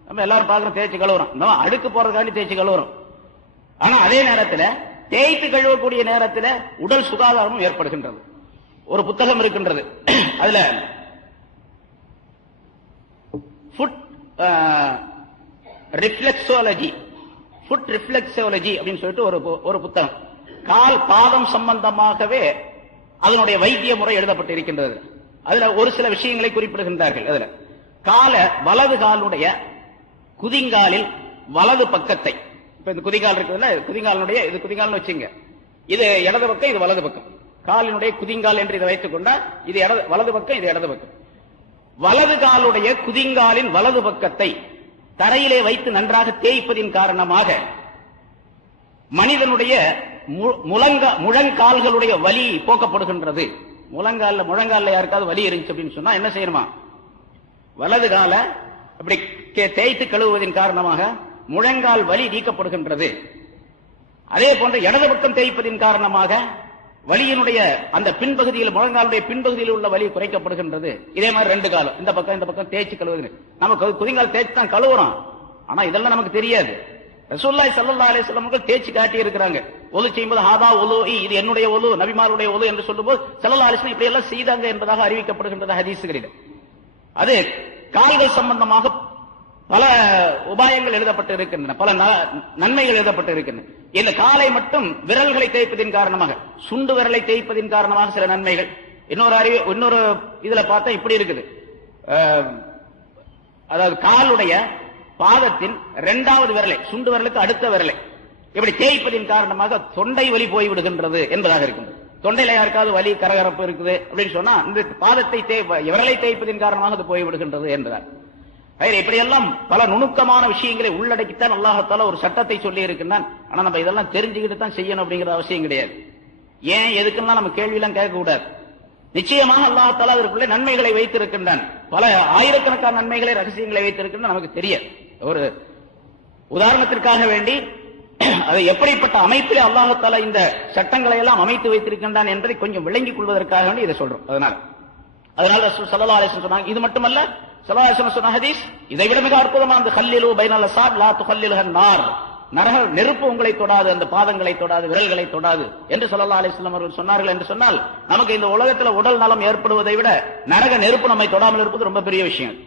நம்ம எல்லாரும் பார்க்கறோம், தேய்ச்சி கழுவுறோம், நம்ம அடுக்கு போறதுக்காண்டி தேய்ச்சி கழுவுறோம். ஆனா அதே நேரத்தில் தேய்த்து கழுவக்கூடிய நேரத்தில் உடல் சுகாதாரமும் ஏற்படுகின்றது. ஒரு புத்தகம் இருக்கின்றது, அதுல ஃபுட் ரிஃப்ளெக்ஸாலஜி அப்படின்னு சொல்லிட்டு ஒரு புத்தகம், கால் பாதம் சம்பந்தமாகவே அதனுடைய வைத்திய முறை எழுதப்பட்டு இருக்கின்றது. அதுல ஒரு சில விஷயங்களை குறிப்பிடுகின்றார்கள். அதுல வலது காலுடைய குதிங்காலில் வலது பக்கத்தை, இப்ப இந்த குதிங்கால் இருக்குதுல்ல, குதிங்காலினுடைய இது குதிங்கால்னு வச்சுங்க, இது இடது பக்கம், இது வலது பக்கம். காலினுடைய குதிங்கால் என்று இதை வைத்துக் கொண்டா இது வலது பக்கம், இது இடது பக்கம். வலது காலுடைய குதிங்காலின் வலது பக்கத்தை தரையிலே வைத்து நன்றாக தேய்ப்பதின் காரணமாக மனிதனுடைய முழங்கால்களுடைய வலி போக்கப்படுகின்றது. முழங்கால யாருக்காவது வலி இருந்துச்சு அப்படின்னு சொன்னா என்ன செய்யணுமா, வலது கால அப்படி தேய்த்து கழுவுவதன் காரணமாக முழங்கால் வலி நீக்கப்படுகின்றது. அதே போன்ற இடது பக்கம் தேய்ப்பதின் காரணமாக வலியினுடைய அந்த பின்பகுதியில், முழங்காலுடைய பின்பகுதியில் உள்ள வலி குறைக்கப்படுகின்றது. இதே மாதிரி ரெண்டு காலம் இந்த பக்கம் தேய்ச்சி கழுவுது. நம்ம குதிங்கால் தேய்ச்சி தான் கழுவுறோம், ஆனா இதெல்லாம் நமக்கு தெரியாது. ரசூலுல்லாஹி ஸல்லல்லாஹு அலைஹி வஸல்லம் அவர்கள் தேய்ச்சி காட்டி இருக்கிறாங்க. ஒது செய்யும்போது ஹாதா ஒலு, இது என்னுடைய ஒலு, நபிமாருடைய ஒலு என்று சொல்லும்போது ஸல்லல்லாஹு அலைஹி வஸல்லம் இப்படி எல்லாம் செய்தாங்க என்பதாக அறிவிக்கப்படுகின்றது ஹதீஸ்களில். அது கால்கள் சம்பந்தமாக பல உபாயங்கள் எழுதப்பட்டு இருக்கின்றன, பல நன்மைகள் எழுதப்பட்டு இருக்கின்றன. இந்த காலை மட்டும் விரல்களை தேய்ப்பதின் காரணமாக, சுண்டு விரலை தேய்ப்பதின் காரணமாக சில நன்மைகள். இன்னொரு இதுல பார்த்தா இப்படி இருக்குது, அதாவது காலுடைய பாதத்தின் இரண்டாவது விரலை, சுண்டு விரலுக்கு அடுத்த விரலை இப்படி தேய்ப்பதின் காரணமாக தொண்டை வலி போய்விடுகின்றது என்பதாக இருக்கின்றது. தொண்டையில யாருக்காவது வலி கரகரப்பு இருக்குது அப்படின்னு சொன்னா இந்த பாதத்தை விரலை தேய்ப்பதின் காரணமாக அது போய்விடுகின்றது என்பதால். இப்படியெல்லாம் பல நுணுக்கமான விஷயங்களை உள்ளடக்கித்தான் அல்லாஹ் தஆலா ஒரு சட்டத்தை சொல்லி இருக்கின்றான். ஆனா நம்ம இதெல்லாம் தெரிஞ்சுக்கிட்டு தான் செய்யணும் அப்படிங்கிற அவசியம் கிடையாது. ஏன் எதுக்குன்னா நம்ம கேள்வி எல்லாம் கேட்க கூடாது. நிச்சயமாக அல்லாஹ் தஆலா அதற்குள்ளே நன்மைகளை வைத்திருக்கின்றான். பல ஆயிரக்கணக்கான நன்மைகளை ரகசியங்களை வைத்திருக்கிறது நமக்கு தெரியாது. ஒரு உதாரணத்திற்காக வேண்டி அதை எப்படிப்பட்ட அமைப்பிலே அல்லாஹ் தஆலா இந்த சட்டங்களை எல்லாம் அமைத்து வைத்திருக்கின்றான் என்பதை கொஞ்சம் விளங்கிக் கொள்வதற்காக வேண்டி இதை சொல்றோம். அதனால ரசூல் ஸல்லல்லாஹு அலைஹி வஸல்லம் சொன்னாங்க. இது மட்டுமல்ல, ஸல்லல்லாஹு அலைஹி வஸல்லம் சொன்ன ஹதீஸ் இதை விட மிக அற்புதமான அந்த கல்லிலு பைனல் அஸாப் லா துகல்லிலுஹன் நார், நெருப்பு உங்களை தொடாது, அந்த பாதங்களை தொடாது, விரல்களை தொடாது என்று ஸல்லல்லாஹு அலைஹி வஸல்லம் அவர்கள் சொன்னார்கள். என்று சொன்னால் நமக்கு இந்த உலகத்தில் உடல் நலம் ஏற்படுவதை விட நரக நெருப்பு நம்மை தொடாமல் இருப்பது ரொம்ப பெரிய விஷயம்,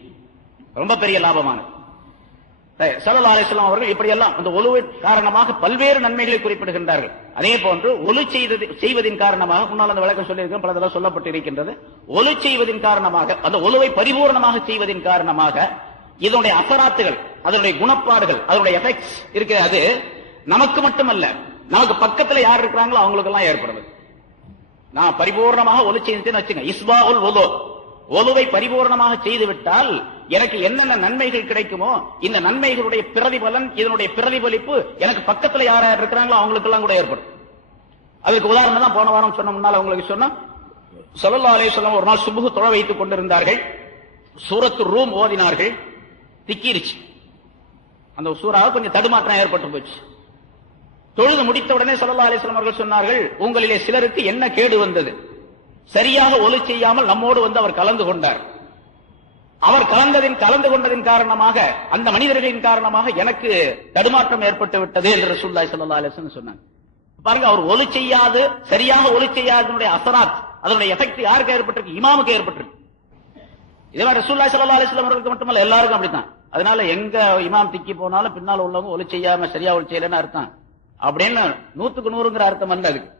ரொம்ப பெரிய லாபமானது. ஸல்லல்லாஹு அலைஹி வஸல்லம் அவர்கள் இப்படியெல்லாம் அந்த ஒலுவின் காரணமாக பல்வேறு நன்மைகளை குறிப்பிடுகின்றார்கள். அதே போன்று ஒலு செய்வதின் காரணமாக, முன்னால் அந்த விளக்கம் சொல்லியிருக்கோம், பலதெல்லாம் சொல்லப்பட்டு இருக்கின்றது. ஒலு செய்வதின் காரணமாக, அந்த ஒலுவை பரிபூர்ணமாக செய்வதின் காரணமாக இதனுடைய அசராத்துகள், அதனுடைய குணப்பாடுகள், அதனுடைய எஃபெக்ட்ஸ் இருக்கு, அது நமக்கு மட்டுமல்ல, நமக்கு பக்கத்தில் யார் இருக்கிறாங்களோ அவங்களுக்கு எல்லாம் ஏற்படுது. நான் பரிபூர்ணமாக ஒலு செய்துன்னு வச்சுங்க, இஸ்பாஉல் வுது, ஒலுவை பரிபூர்ணமாக செய்து விட்டால் எனக்கு என்னென்ன நன்மைகள் கிடைக்குமோ இந்த நன்மைகளுடைய பிரதிபலன், இதனுடைய பிரதிபலிப்பு எனக்கு பக்கத்தில் யார் யார் இருக்கிறாங்களோ அவங்களுக்கு எல்லாம் கூட ஏற்படும். அதுக்கு உதாரணம் தான் போன வாரம் சொன்ன, முன்னால் உங்களுக்கு சொன்ன, ஸல்லல்லாஹு அலைஹி வஸல்லம் ஒரு நாள் சுபுஹ் தொழ வைத்துக் கொண்டிருந்தார்கள். சூரத்து ரூம் ஓதினார்கள், திக்கிருச்சு, அந்த சூறாவை கொஞ்சம் தடுமாற்றம் ஏற்பட்டு போச்சு. தொழுது முடித்தவுடனே ஸல்லல்லாஹு அலைஹி வஸல்லம் அவர்கள் சொன்னார்கள், உங்களிலே சிலருக்கு என்ன கேடு வந்தது, சரியாக ஒலு செய்யாமல் நம்மோடு வந்து அவர் கலந்து கொண்டார், அவர் கலந்து கொண்டதின் காரணமாக, அந்த மனிதர்களின் காரணமாக எனக்கு தடுமாற்றம் ஏற்பட்டு விட்டது என்று ரசூலுல்லாஹி ஸல்லல்லாஹு அலைஹி வஸல்லம் சொன்னாங்க. பாருங்க, அவர் ஒலு செய்யாது, சரியாக ஒலு செய்யாதனுடைய அசராத், அதனுடைய எஃபெக்ட் யாருக்கு ஏற்பட்டிருக்கு, இமாமுக்கு ஏற்பட்டிருக்கு. இதே மாதிரி ரசூலுல்லாஹி ஸல்லல்லாஹு அலைஹி வஸல்லம் அவர்களுக்கு மட்டுமல்ல, எல்லாருக்கும் அப்படித்தான். அதனால எங்க இமாம் திக்கி போனாலும் பின்னால் உள்ளவங்க ஒலு செய்யாம சரியா ஒலு செய்யலன்னு அர்த்தம் அப்படின்னு 100க்கு 100ங்கிற அர்த்தம் அல்ல. அதுக்கு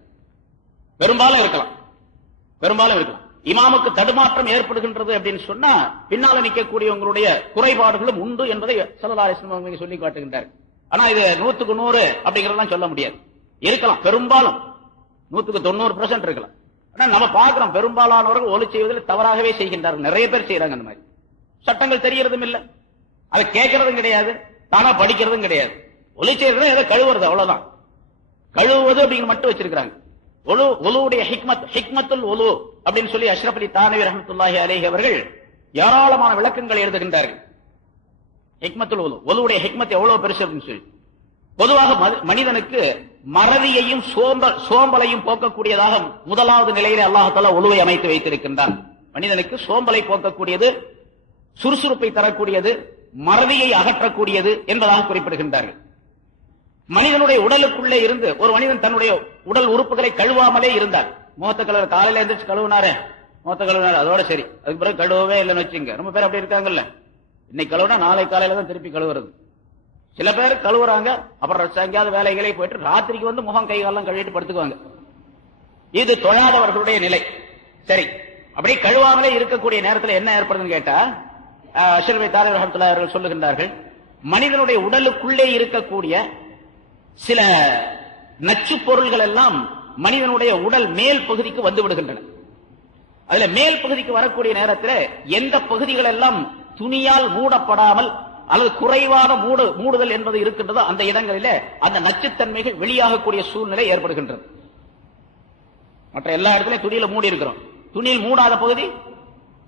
பெரும்பாலும் இருக்கலாம். இமாமுக்கு தடுமாற்றம் ஏற்படுகின்றது அப்படின்னு சொன்னா பின்னால நிற்கக்கூடியவங்களுடைய குறைபாடுகளும் உண்டு என்பதை ஸல்லல்லாஹு அலைஹி வஸல்லம் சொல்லி காட்டுகின்றார். ஆனா இது 100க்கு 100 அப்படிங்கறதெல்லாம் சொல்ல முடியாது. இருக்கலாம், பெரும்பாலும் 100க்கு 90% இருக்கலாம். ஆனா நம்ம பார்க்கிறோம், பெரும்பாலானவர்கள் ஒலு செய்வதில் தவறாகவே செய்கின்றார்கள். நிறைய பேர் செய்யறாங்க. அந்த மாதிரி சட்டங்கள் தெரியறதும் இல்ல, அதை கேட்கறதும் கிடையாது, தானா படிக்கிறதும் கிடையாது. ஒலு செய்யறது ஏதோ கழுவுறது, அவ்வளவுதான். கழுவுவது அப்படிங்கிற மட்டும் வச்சிருக்காங்க. ஒலுவுடைய ஹிக்மத்துல் ஒலு அப்படின்னு சொல்லி அஷ்ரஃப் அலி தானவி ரஹ்மத்துல்லாஹி அலைஹி அவர்கள் ஏராளமான விளக்கங்கள் எழுதுகின்றார்கள். ஹிக்மத்துல் ஒலு, ஒலுவுடைய ஹிக்மத் எவ்வளவு பெருசு அப்படின்னு சொல்லி. பொதுவாக மனிதனுக்கு மறதியையும் சோம்பலையும் போக்கக்கூடியதாக முதலாவது நிலையிலே அல்லாஹ் தஆலா ஒலுவை அமைத்து வைத்திருக்கின்றான். மனிதனுக்கு சோம்பலை போக்கக்கூடியது, சுறுசுறுப்பை தரக்கூடியது, மறதியை அகற்றக்கூடியது என்பதாக குறிப்பிடுகின்றார்கள். மனிதனுடைய உடலுக்குள்ளே இருந்து ஒரு மனிதன் தன்னுடைய உடல் உறுப்புகளை கழுவாமலே இருந்தார். முகத்தை கழுவ, காலையில எந்திரிச்சு கழுவுனாரு, முகத்தை கழுவினாரு, அதோட சரி, அதுக்கு பிறகு கழுவவே இல்லைன்னு வச்சுங்க. ரொம்ப பேர் அப்படி இருக்காங்கல்ல, இன்னைக்கு கழுவுனா நாளை காலையில தான் திருப்பி கழுவுறது. சில பேர் கழுவுறாங்க, அப்புறம் எங்கேயாவது வேலைகளை போயிட்டு ராத்திரிக்கு வந்து முகம் கை காலம் கழுவிட்டு படுத்துக்குவாங்க. இது தொழாதவர்களுடைய நிலை. சரி, அப்படி கழுவாமலே இருக்கக்கூடிய நேரத்தில் என்ன ஏற்படுதுன்னு கேட்டா, அஷ்ரஃப் அலி தானவி ரஹ்மத்துல்லாஹி அவர்கள் சொல்லுகின்றார்கள், மனிதனுடைய உடலுக்குள்ளே இருக்கக்கூடிய சில நச்சு பொருள்கள் எல்லாம் மனிதனுடைய உடல் மேல் பகுதிக்கு வந்து விடுகின்றன. அதுல மேல் பகுதிக்கு வரக்கூடிய நேரத்தில் எந்த பகுதிகள் எல்லாம் துணியால் மூடப்படாமல் அல்லது குறைவான மூடுதல் என்பது இருக்கின்றதோ அந்த இடங்களிலே அந்த நச்சுத்தன்மைகள் வெளியாகக்கூடிய சூழ்நிலை ஏற்படுகின்றது. மற்ற எல்லா இடத்துலையும் துணியில மூடி இருக்கிறோம். துணியில் மூடாத பகுதி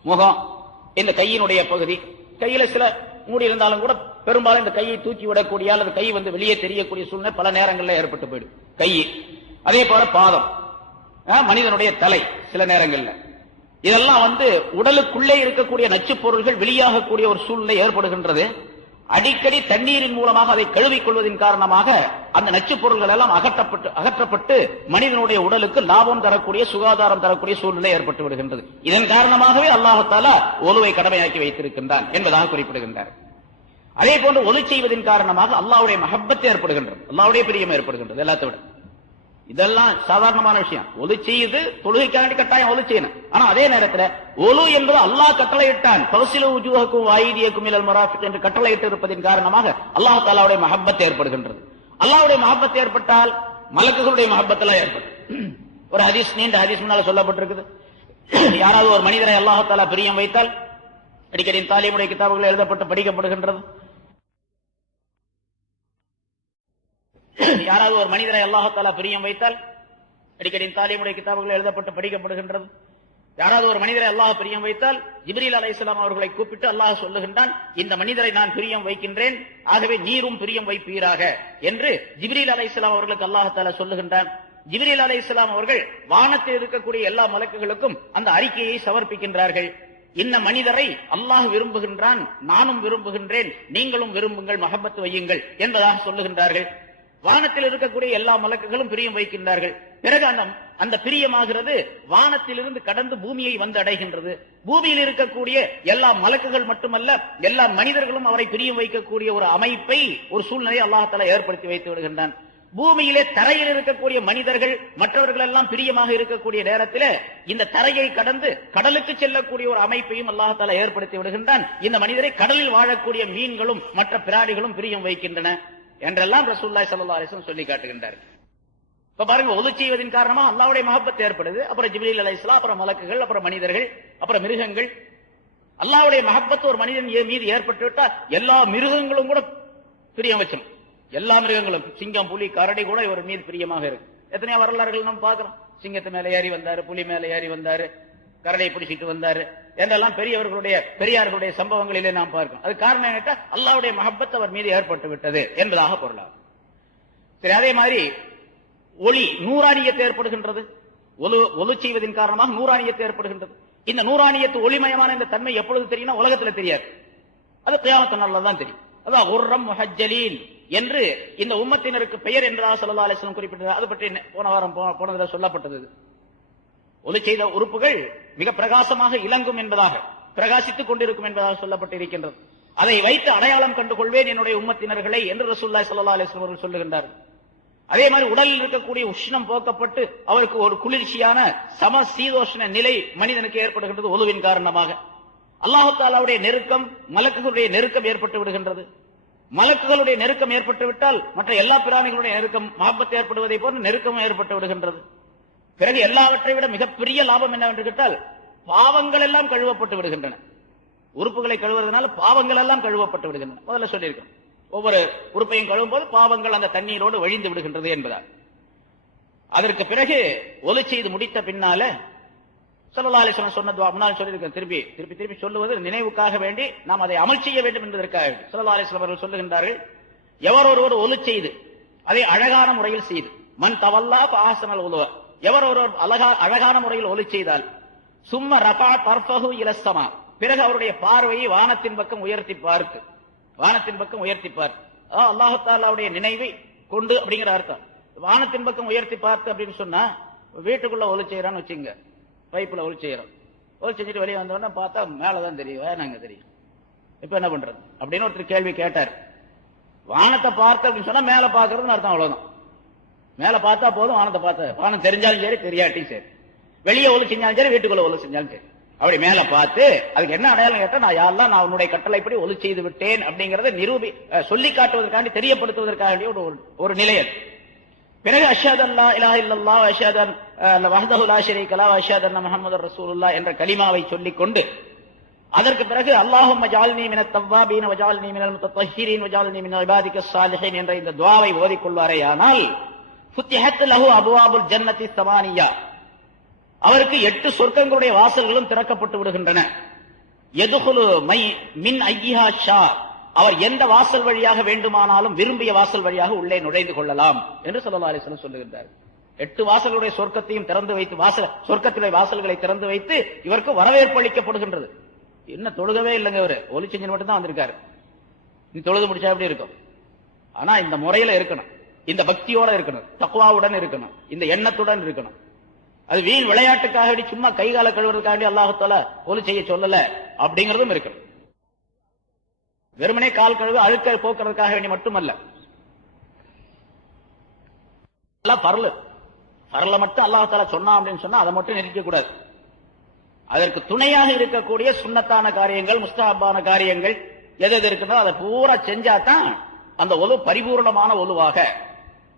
முகம், இந்த கையினுடைய பகுதி. கையில சில மூடி இருந்தாலும் கூட பெரும்பாலும் இந்த கையை தூக்கி விடக்கூடிய அல்லது கை வந்து வெளியே தெரியக்கூடிய சூழ்நிலை பல நேரங்களில் ஏற்பட்டு போயிடும். கை, அதே போல பாதம், மனிதனுடைய தலை, சில நேரங்கள்ல இதெல்லாம் வந்து உடலுக்குள்ளே இருக்கக்கூடிய நச்சு பொருள்கள் வெளியாகக்கூடிய ஒரு சூழ்நிலை ஏற்படுகின்றது. அடிக்கடி தண்ணீரின் மூலமாக அதை கழுவிக் கொள்வதன் காரணமாக அந்த நச்சு பொருள்கள் எல்லாம் அகற்றப்பட்டு மனிதனுடைய உடலுக்கு லாபம் தரக்கூடிய, சுகாதாரம் தரக்கூடிய சூழ்நிலை ஏற்பட்டு விடுகின்றது. இதன் காரணமாகவே அல்லாஹ் தஆலா ஒலுவை கடமையாக்கி வைத்திருக்கின்றான் என்பதாக குறிப்பிடுகின்றார். அதே போன்று ஒலு செய்வதன் காரணமாக அல்லாஹ்வுடைய மஹப்பத் ஏற்படுகின்றது, அல்லாஹ்வுடைய பிரியம் ஏற்படுகின்றது. எல்லாத்தை விட இதெல்லாம் சாதாரணமான விஷயம். ஒலு செய்து தொழுகைக்காண்டி கட்டாயம் ஒலு செய்யணும். ஆனா அதே நேரத்தில் ஒலு என்பது அல்லாஹ் கட்டளையிட்டான், ஃபக்ஸிலு வுஜூஹக்கும் வஅய்தியக்கும் இலல் மராஃபிக் என்று கட்டளையிட்டு இருப்பதின் காரணமாக அல்லாஹ் தஆலாவுடைய மஹப்பத் ஏற்படுகின்றது. அல்லாஹ்வுடைய மஹப்பத் ஏற்பட்டால் மலக்குகளுடைய மஹப்பத் எல்லாம் ஏற்படும். ஒரு ஹதீஸ், நீண்ட ஹதீஸ் முன்னால சொல்லப்பட்டிருக்குது. யாராவது ஒரு மனிதரை அல்லாஹ் தஆலா பிரியம் வைத்தால், அடிக்கடி தாலீமுடைய கிதாபுகள் எழுதப்பட்டு படிக்கப்படுகின்றது, யாராவது ஒரு மனிதரை அல்லாஹ் தஆலா பிரியம் வைத்தால், அடிக்கடி தாலீமுடைய கிதாபுகள் எழுதப்பட்டு படிக்கப்படுகின்றது, யாராவது ஒரு மனிதரை அல்லாஹ் பிரியம் வைத்தால் ஜிப்ரீல் அலைஹிஸ்ஸலாம் அவர்களை கூப்பிட்டு அல்லாஹ் சொல்லுகின்றான், இந்த மனிதரை நான் பிரியம் வைக்கின்றேன், ஆகவே நீரும் பிரியம் வைப்பீராக என்று ஜிப்ரீல் அலைஹிஸ்ஸலாம் அவர்களுக்கு அல்லாஹ் தஆலா சொல்லுகின்றான். ஜிப்ரீல் அலைஹிஸ்ஸலாம் அவர்கள் வானத்தில் இருக்கக்கூடிய எல்லா மலக்குகளுக்கும் அந்த அறிக்கையை சமர்ப்பிக்கின்றார்கள். இந்த மனிதரை அல்லாஹ் விரும்புகின்றான், நானும் விரும்புகின்றேன், நீங்களும் விரும்புங்கள், மஹப்பத் வையுங்கள் என்பதாக சொல்லுகின்றார்கள். வானத்தில் இருக்கக்கூடிய எல்லா மலக்குகளும் பிரியம் வைக்கின்றார்கள். பிறகு அந்த பிரியமாகிறது வானத்திலிருந்து கடந்து பூமியை வந்து அடைகின்றது. பூமியில் இருக்கக்கூடிய எல்லா மலக்குகள் மட்டுமல்ல, எல்லா மனிதர்களும் அவரை பிரியம் வைக்கக்கூடிய ஒரு அமைப்பை, ஒரு சூழ்நிலையை அல்லாஹ் தஆலா ஏற்படுத்தி வைத்து விடுகின்றான். பூமியிலே தரையில் இருக்கக்கூடிய மனிதர்கள் மற்றவர்கள் எல்லாம் பிரியமாக இருக்கக்கூடிய நேரத்தில் இந்த தரையை கடந்து கடலுக்கு செல்லக்கூடிய ஒரு அமைப்பையும் அல்லாஹ் தஆலா ஏற்படுத்தி விடுகின்றான். இந்த மனிதரை கடலில் வாழக்கூடிய மீன்களும் மற்ற பிராணிகளும் பிரியம் வைக்கின்றன என்றெல்லாம் ரசூலுல்லாஹி ஸல்லல்லாஹு அலைஹி வஸல்லம் சொல்லி காட்டுகின்றார். இப்ப பாருங்க, ஒது செய்வதன் காரணமா அல்லாஹ்வுடைய மஹப்பத் ஏற்படுது. அப்புறம் ஜிப்ரீல் அலைஹிஸ்ஸலாம், அப்புறம் மலக்குகள், அப்புறம் மனிதர்கள், அப்புறம் மிருகங்கள். அல்லாஹ்வுடைய மஹப்பத் ஒரு மனிதன் மீது ஏற்பட்டு விட்டா எல்லா மிருகங்களும் கூட பிரியம் வச்சிடும். எல்லா மிருகங்களும், சிங்கம், புலி, கரடி கூட இவர் மீது பிரியமாக இருக்கு. எத்தனையோ வரலாறுகள் நம்ம பார்க்கிறோம். சிங்கத்து மேல ஏறி வந்தாரு, புலி மேல ஏறி வந்தாரு, கரடியை பிடிச்சிட்டு வந்தாரு என்றெல்லாம் பெரியார்களுடைய சம்பவங்களிலே நாம் பார்க்கிறோம். அது காரணம் என்ன? அல்லாஹ்வுடைய மஹப்பத் அவர் மீது ஏற்பட்டு விட்டது என்பதாக பொருளாகும். சரி, அதே மாதிரி ஒளி நூறானியத்து ஏற்படுகின்றது. ஒலு செய்வதன் காரணமாக நூறானியத்து ஏற்படுகின்றது. இந்த நூறானியத்து ஒளிமயமான இந்த தன்மை எப்பொழுது தெரியும்? உலகத்துல தெரியாது, அது கியாமத் நாள்ல தான் தெரியும். அதான் குர்ரம் முஹஜ்ஜலீன் என்று இந்த உம்மத்தினருக்கு பெயர் என்பதாக ஸல்லல்லாஹு அலைஹி வஸல்லம் குறிப்பிட்டார். அது பற்றி போன வாரம் போனதில் சொல்லப்பட்டது. ஒளி செய்த உறுப்புகள் மிக பிரகாசமாக இலங்கும் என்பதாக, பிரகாசித்துக் கொண்டிருக்கும் என்பதாக சொல்லப்பட்டு இருக்கின்றது. அதை வைத்து அடையாளம் கண்டு கொள்வேன் என்னுடைய உம்மத்தினர்களை என்று ரசூலுல்லாஹி ஸல்லல்லாஹு அலைஹி வஸல்லம் அவர்கள் சொல்லுகின்றார். அதே மாதிரி உடலில் இருக்கக்கூடிய உஷ்ணம் போக்கப்பட்டு அவருக்கு ஒரு குளிர்ச்சியான சம சீதோஷ்ண நிலை மனிதனுக்கு ஏற்படுகின்றது ஒலுவின் காரணமாக. அல்லாஹ் தஆலாவுடைய நெருக்கம், மலக்குகளுடைய நெருக்கம் ஏற்பட்டு விடுகின்றது. மலக்குகளுடைய நெருக்கம் ஏற்பட்டு விட்டால் மற்ற எல்லா பிராணிகளுடைய நெருக்கம், மஹப்பத் ஏற்படுவதை போன்று நெருக்கம் ஏற்பட்டு விடுகின்றது. பிறகு எல்லாவற்றை விட மிகப்பெரிய லாபம் என்னவென்று கேட்டால், பாவங்கள் எல்லாம் கழுவப்பட்டு விடுகின்றன. உறுப்புகளை கழுவுவதனால பாவங்கள் எல்லாம் கழுவப்பட்டு விடுகின்றன. முதல்ல சொல்லியிருக்கோம், ஒவ்வொரு உறுப்பையும் கழுவும் போது பாவங்கள் அந்த தண்ணீரோடு வழிந்து விடுகின்றது என்பதால். அதற்கு பிறகு ஒலி செய்து முடித்த பின்னால ஸல்லல்லாஹு அலைஹி வஸல்லம் சொன்ன துஆ முன்னால் சொல்லியிருக்கேன். திருப்பி சொல்லுவது நினைவுக்காக வேண்டி நாம் அதை அமல் செய்ய வேண்டும் என்பதற்காக ஸல்லல்லாஹு அலைஹி வஸல்லம் அவர்கள் சொல்லுகின்றார்கள், எவர் ஒருவர் ஒலி செய்து அதை அழகான முறையில் செய்து, மன் தவல்லா ஃபஅஹ்ஸனல் உதுவ, எவர் ஒருவர் அழகான முறையில் ஒலி செய்தால், சும்ம ரஃபா தர்ஃபஹு இலஸ் ஸமா, பிறகு அவருடைய பார்வையை வானத்தின் பக்கம் உயர்த்தி பார்த்து, அல்லாஹ் தஆலாவுடைய நினைவை கொண்டு அப்படிங்கிற அர்த்தம். வானத்தின் பக்கம் உயர்த்தி பார்த்து அப்படின்னு சொன்னா, வீட்டுக்குள்ள ஒலி செய்யறான்னு வச்சுங்க, பைப்புல ஒலி செய்யறோம், ஒலி செஞ்சுட்டு வெளியே வந்தோடனே பார்த்தா மேலதான் தெரியும், வேணாங்க தெரியும், இப்ப என்ன பண்றது அப்படின்னு ஒருத்தர் கேள்வி கேட்டார். வானத்தை பார்த்து அப்படின்னு சொன்னா மேல பாக்குறதுன்னு அர்த்தம், அவ்வளவுதான். மேல பார்த்தா போதும், வானத்தை பார்த்த, வானம் தெரிஞ்சாலும் சரி தெரியாட்டியும் சரி, வெளியே ஒலி செஞ்சாலும் சரி வீட்டுக்குள்ள ஒலி செஞ்சாலும் சரி, அப்படி மேல பார்த்து அதுக்கு என்ன அடையாளம் கேட்டா, நான் உன்னுடைய கட்டளைப்படி ஒலி செய்து விட்டேன் அப்படிங்கறத சொல்லி காட்டுவதற்காண்டி, தெரியப்படுத்துவதற்காக ஒரு நிலை அது. பிறகு அஷ்ஹது அல்லா இலாஹ இல்லல்லாஹ் வ அஷ்ஹது அன்ன வஹ்தஹு லா ஷரீக லஹு வ அஷ்ஹது அன்ன முஹம்மதர் ரசூலுல்லாஹ் என்ற கலிமாவை சொல்லிக் கொண்டு, அதற்கு பிறகு அல்லாஹும்ம ஜஅல்னி மினத் தவ்வாபீன வ ஜஅல்னி மினல் முத்தத்தஹ்ஹிரீன் வ ஜஅல்னி மின் இபாதிக்கஸ் ஸாலிஹீன் என்ற இந்த துஆவை ஓதிக்கொள்வாரேயானால், ஃபுத்திஹத் லஹு அப்வாபுல் ஜன்னத்தி ஸமானியா, அவருக்கு 8 சொர்க்கங்களுடைய வாசல்களும் திறக்கப்பட்டு விடுகின்றன. யதுகுலு மின் ஐயிஹா ஷா, அவர் எந்த வாசல் வழியாக வேண்டுமானாலும் விரும்பிய வாசல் வழியாக உள்ளே நுழைந்து கொள்ளலாம் என்று ஸல்லல்லாஹு அலைஹி வஸல்லம் சொல்லுகின்றார். 8 வாசல்களுடைய சொர்க்கத்தையும் திறந்து வைத்து, சொர்க்கத்திலே வாசல்களை திறந்து வைத்து இவருக்கு வரவேற்பு அளிக்கப்படுகின்றது. என்ன தொழுகவே இல்லைங்க, இவரு ஒலி செஞ்சு மட்டும் தான் வந்திருக்காரு. நீ தொழுது முடிச்சா எப்படி இருக்கும்? ஆனா இந்த முறையில இருக்கணும், இந்த பக்தியோட இருக்கணும், தக்வாவுடன் இருக்கணும், இந்த எண்ணத்துடன் இருக்கணும். அது வீண் விளையாட்டுக்காக சும்மா கைகால கழுவுறதுக்காண்டி அல்லாஹ் தஆலா ஒலி செய்ய சொல்லல அப்படிங்கறதும் இருக்கணும். வெறுமனே கால் கழுவு அழுக்க போக்குறதுக்காக வேண்டி மட்டுமல்ல. பரல மட்டும் அல்லாஹ் தஆலா சொன்னா அப்படின்னு சொன்னா அதை மட்டும் நினைக்க கூடாது. அதற்கு துணையாக இருக்கக்கூடிய சுன்னத்தான காரியங்கள், முஸ்தஹப்பான காரியங்கள் எது இருக்குதோ அதை பூரா செஞ்சாதான் அந்த ஒலு பரிபூர்ணமான ஒலுவாக,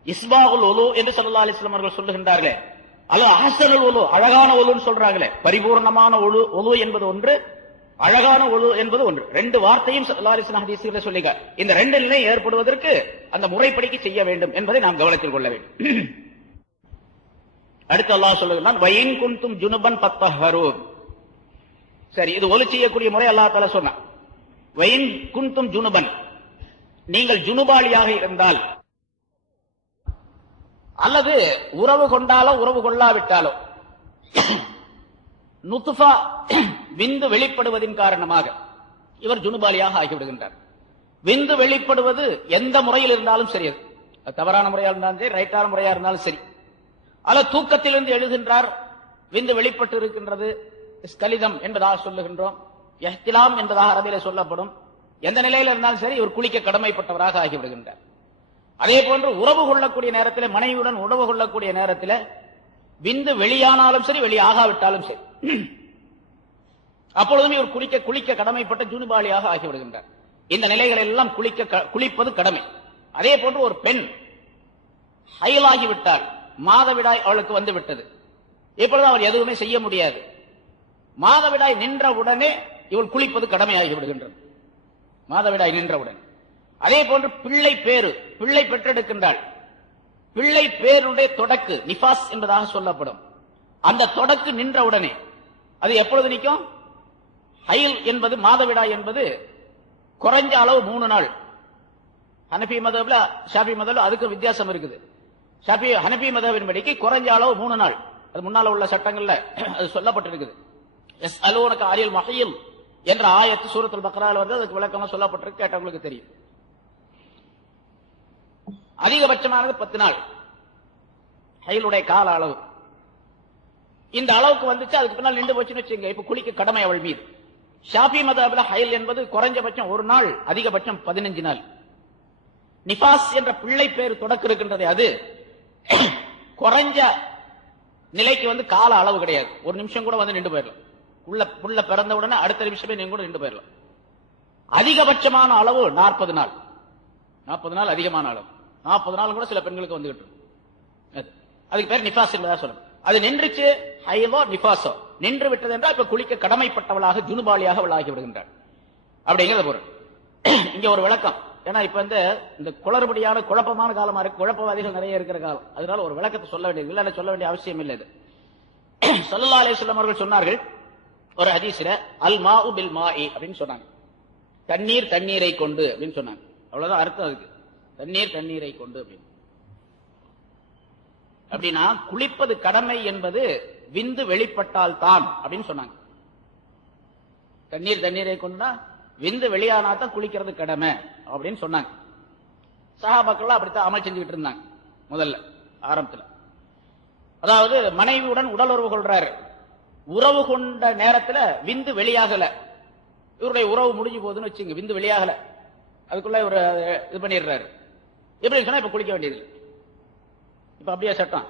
இஸ்பாகுல் ஒலு என்று ஸல்லல்லாஹு அலைஹி வஸல்லம் அவர்கள் சொல்லுகின்றார்களே, அல்லது அஹ்ஸனுல் ஒலு அழகான ஒலுன்னு சொல்றாங்களே, பரிபூர்ணமான ஒலு என்பது ஒன்று, அழகான ஒலு என்பது ஒன்று. 2 வார்த்தையும் ஸல்லல்லாஹு அலைஹி வஸல்லம் ஹதீஸ்ல சொல்லிங்க. இந்த 2 நிலை ஏற்படுவதற்கு அந்த முறைப்படிக்கு செய்ய வேண்டும் என்பதை நாம் கவனத்தில் கொள்ள வேண்டும். அடுத்து அல்லாஹ் சொல்லுகிறான் வயின் குன்தும் ஜுனுபன் ஃபத்தஹரு. சரி, இது ஒலி செய்யக்கூடிய முறை அல்லாஹ் தஆலா சொன்னான். வயின் குன்தும் ஜுனுபன், நீங்கள் ஜுனுபாலியாக இருந்தால், அல்லது உறவு கொண்டாலோ உறவு கொள்ளாவிட்டாலோ நுத்ஃபா விந்து வெளிப்படுவதின் காரணமாக இவர் ஜுனுபாலியாக ஆகிவிடுகின்றார். விந்து வெளிப்படுவது எந்த முறையில் இருந்தாலும் சரி, அது தவறான முறையாக இருந்தாலும் சரி, ரைட்டான முறையா இருந்தாலும் சரி, அல்லது தூக்கத்திலிருந்து எழுகின்றார், விந்து வெளிப்பட்டு இருக்கின்றது, ஸ்கலிதம் என்பதாக சொல்லுகின்றோம், இஹ்திலாம் என்பதாக அரபிலே சொல்லப்படும். எந்த நிலையில் இருந்தாலும் சரி இவர் குளிக்க கடமைப்பட்டவராக ஆகிவிடுகின்றார். அதே போன்று உறவு கொள்ளக்கூடிய நேரத்தில், மனைவியுடன் உறவு கொள்ளக்கூடிய நேரத்தில் விந்து வெளியானாலும் சரி வெளியாகாவிட்டாலும் சரி அப்பொழுதும் இவர் குளிக்க கடமைப்பட்ட ஜுனுபாலியாக ஆகிவிடுகின்றார். இந்த நிலைகள் எல்லாம் குளிப்பது கடமை. அதே போன்று ஒரு பெண் ஹைலாகிவிட்டால், மாதவிடாய் அவளுக்கு வந்து விட்டது, இப்பொழுது அவர் எதுவுமே செய்ய முடியாது. மாதவிடாய் நின்ற உடனே இவள் குளிப்பது கடமையாகி விடுகின்றது, மாதவிடாய் நின்றவுடன். அதே போன்று பிள்ளை பெற்றெடுக்கின்றாள், பிள்ளை பேருடைய தொடக்கு நிஃபாஸ் என்பதாக சொல்லப்படும். அந்த தொடக்கு நின்ற உடனே, அது எப்பொழுது நிற்கும்? ஹைல் என்பது, மாதவிடாய் என்பது குறைஞ்ச அளவு 3 நாள். ஹனபி மதப்ல ஷாஃபி மதப்ல அதுக்கு வித்தியாசம் இருக்குது. ஹனபி மதபின் படிக்கு குறைஞ்ச அளவு 3 நாள். அது முன்னால உள்ள சட்டங்கள்ல அது சொல்லப்பட்டிருக்குது. எஸ் அலூனக அனில் மஹீல் என்ற ஆயத்து சூரத்துல் பக்ரால வந்து அதுக்கு விளக்கமா சொல்லப்பட்டிருக்கு, கேட்டவங்களுக்கு தெரியும். அதிகபட்சமானது 10 நாள் ஹைலுடைய கால அளவு. இந்த அளவுக்கு வந்துச்சு, அதுக்கு பின்னால் நின்று போச்சுன்னு வச்சுங்க, இப்ப குளிக்க கடமை அவள் மீது. ஷாஃபி மதஹ்ல ஹைல் என்பது குறைஞ்சபட்சம் 1 நாள், அதிகபட்சம் 15 நாள். நிஃபாஸ் என்ற பிள்ளை பேரு தொடக்கு இருக்கின்றது, அது குறைஞ்ச நிலைக்கு வந்து கால அளவு கிடையாது. 1 நிமிஷம் கூட வந்து நின்று போயிடலாம். புள்ள பிறந்த உடனே அடுத்த நிமிஷமே நீங்க கூட நின்று போயிடலாம். அதிகபட்சமான அளவு 40 நாள். 40 நாள் அதிகமான அளவு. 40 நாள் கூட சில பெண்களுக்கு வந்துகிட்டு அதுக்கு பேர் நிஃபாஸ் என்பதா சொல்லும். அது நின்றுச்சு, ஹைலோ நிஃபாஸோ நின்று விட்டது என்றால் இப்ப குளிக்க கடமைப்பட்டவளாக ஜுனுபாலியாக அவள் ஆகி விடுகின்றாள் அப்படிங்கிறது பொருள். இங்க ஒரு விளக்கம், ஏன்னா இப்ப இந்த குளறுபடியான குழப்பமான காலமா இருக்கு, குழப்பவாதிகள் நிறைய இருக்கிற காலம், அதனால ஒரு விளக்கத்தை சொல்ல வேண்டியது இல்லை, சொல்ல வேண்டிய அவசியம் இல்லை. இது ஸல்லல்லாஹு அலைஹி வஸல்லம் அவர்கள் சொன்னார்கள் ஒரு ஹதீஸ்ல, அல் மாஉ பில் மாஇ அப்படின்னு சொன்னாங்க, தண்ணீர் தண்ணீரை கொண்டு அப்படின்னு சொன்னாங்க. அவ்வளவுதான் அர்த்தம் அதுக்கு, தண்ணீர் தண்ணீரை கொண்டு அப்படின்னு. அப்படின்னா குளிப்பது கடமை என்பது விந்து வெளிப்பட்டால் தான் அப்படின்னு சொன்னாங்க. தண்ணீர் தண்ணீரை கொண்டா விந்து வெளியானா தான் குளிக்கிறது கடமை அப்படின்னு சொன்னாங்க. சஹாபாக்கள் அப்படித்தான் அமல் செஞ்சுக்கிட்டு இருந்தாங்க முதல்ல ஆரம்பத்தில். அதாவது மனைவியுடன் உடல் உறவு கொள்றாரு, உறவு கொண்ட நேரத்தில் விந்து வெளியாகல, இவருடைய உறவு முடிஞ்சு போகுதுன்னு வச்சுங்க, விந்து வெளியாகல, அதுக்குள்ள இவர் இது பண்ணிடுறாரு. எப்படி சொன்னா இப்ப குளிக்க வேண்டியது. இப்ப அப்படியே சட்டம்.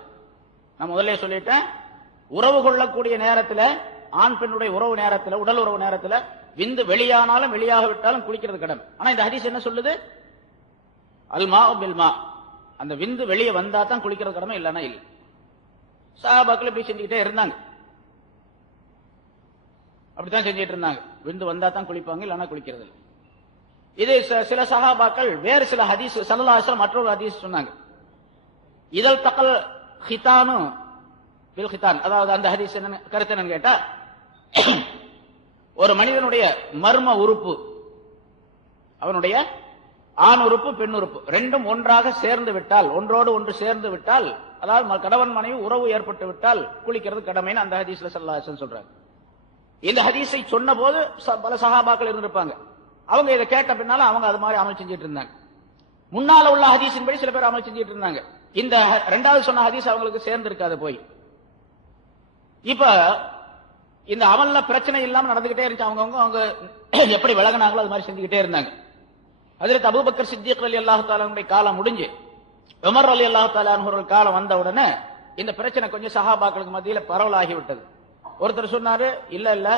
நான் முதல்ல சொல்லிட்டேன், உறவு கொள்ளக்கூடிய நேரத்தில், ஆண் பெண்ணுடைய உறவு நேரத்தில், உடல் உறவு நேரத்தில் விந்து வெளியானாலும் வெளியாக விட்டாலும் குளிக்கிறது கடமை. ஆனா இந்த ஹதீஸ் என்ன சொல்லுது? அல் மாஉ பில் மா, அந்த விந்து வெளியே வந்தா தான் குளிக்கிறது கடமை, இல்லைன்னா இல்லை. சஹாபாக்கள் இப்படி செஞ்சுக்கிட்டே இருந்தாங்க, அப்படித்தான் செஞ்சுட்டு இருந்தாங்க. விந்து வந்தா தான் குளிப்பாங்க, இல்லைன்னா குளிக்கிறது இல்லை. இது சில சஹாபாக்கள் வேறு சில ஹதீஸ், ஸல்லல்லாஹு அலைஹி வஸல்லம் மற்றொரு ஹதீஸ் சொன்னாங்க, இதழ் தக்கல் ஹிதானு பில் ஹிதான். அதாவது அந்த ஹதீஸ் என்ன கருத்து என்னன்னு கேட்டா, ஒரு மனிதனுடைய மர்ம உறுப்பு, அவனுடைய ஆண் உறுப்பு பெண் உறுப்பு ரெண்டும் ஒன்றாக சேர்ந்து விட்டால், ஒன்றோடு ஒன்று சேர்ந்து விட்டால், அதாவது கணவன் மனைவி உறவு ஏற்பட்டு விட்டால் குளிக்கிறது கடமைன்னு அந்த ஹதீஸ்ல ஸல்லல்லாஹு அலைஹி வஸல்லம் சொல்றாங்க. இந்த ஹதீஸை சொன்ன போது பல சஹாபாக்கள் இருந்திருப்பாங்க, அவங்க இதை கேட்ட பின்னால அவங்க அது மாதிரி அமல் செஞ்சுட்டு இருந்தாங்க. முன்னால உள்ள ஹதீஸின் படி சில பேர் அமல் செஞ்சுட்டு இருந்தாங்க. இந்த இரண்டாவது சொன்ன ஹதீஸ் அவங்களுக்கு சேர்ந்து இருக்காது போய். இப்ப இந்த அமல்ல பிரச்சனை இல்லாம நடந்துகிட்டே இருந்துச்சு, அவங்க எப்படி விலகினாங்களோ அது மாதிரி செஞ்சுக்கிட்டே இருந்தாங்க. ஹஜ்ரத் அபூபக்கர் சித்திக் ரலியல்லாஹு தஆலா அன்ஹுடைய காலம் முடிஞ்சு உமர் ரலியல்லாஹு தஆலா அன்ஹுடைய காலம் வந்த உடனே இந்த பிரச்சனை கொஞ்சம் சஹாபாக்களுக்கு மத்தியில பரவலாகி விட்டது. ஒருத்தர் சொன்னாரு, இல்ல இல்ல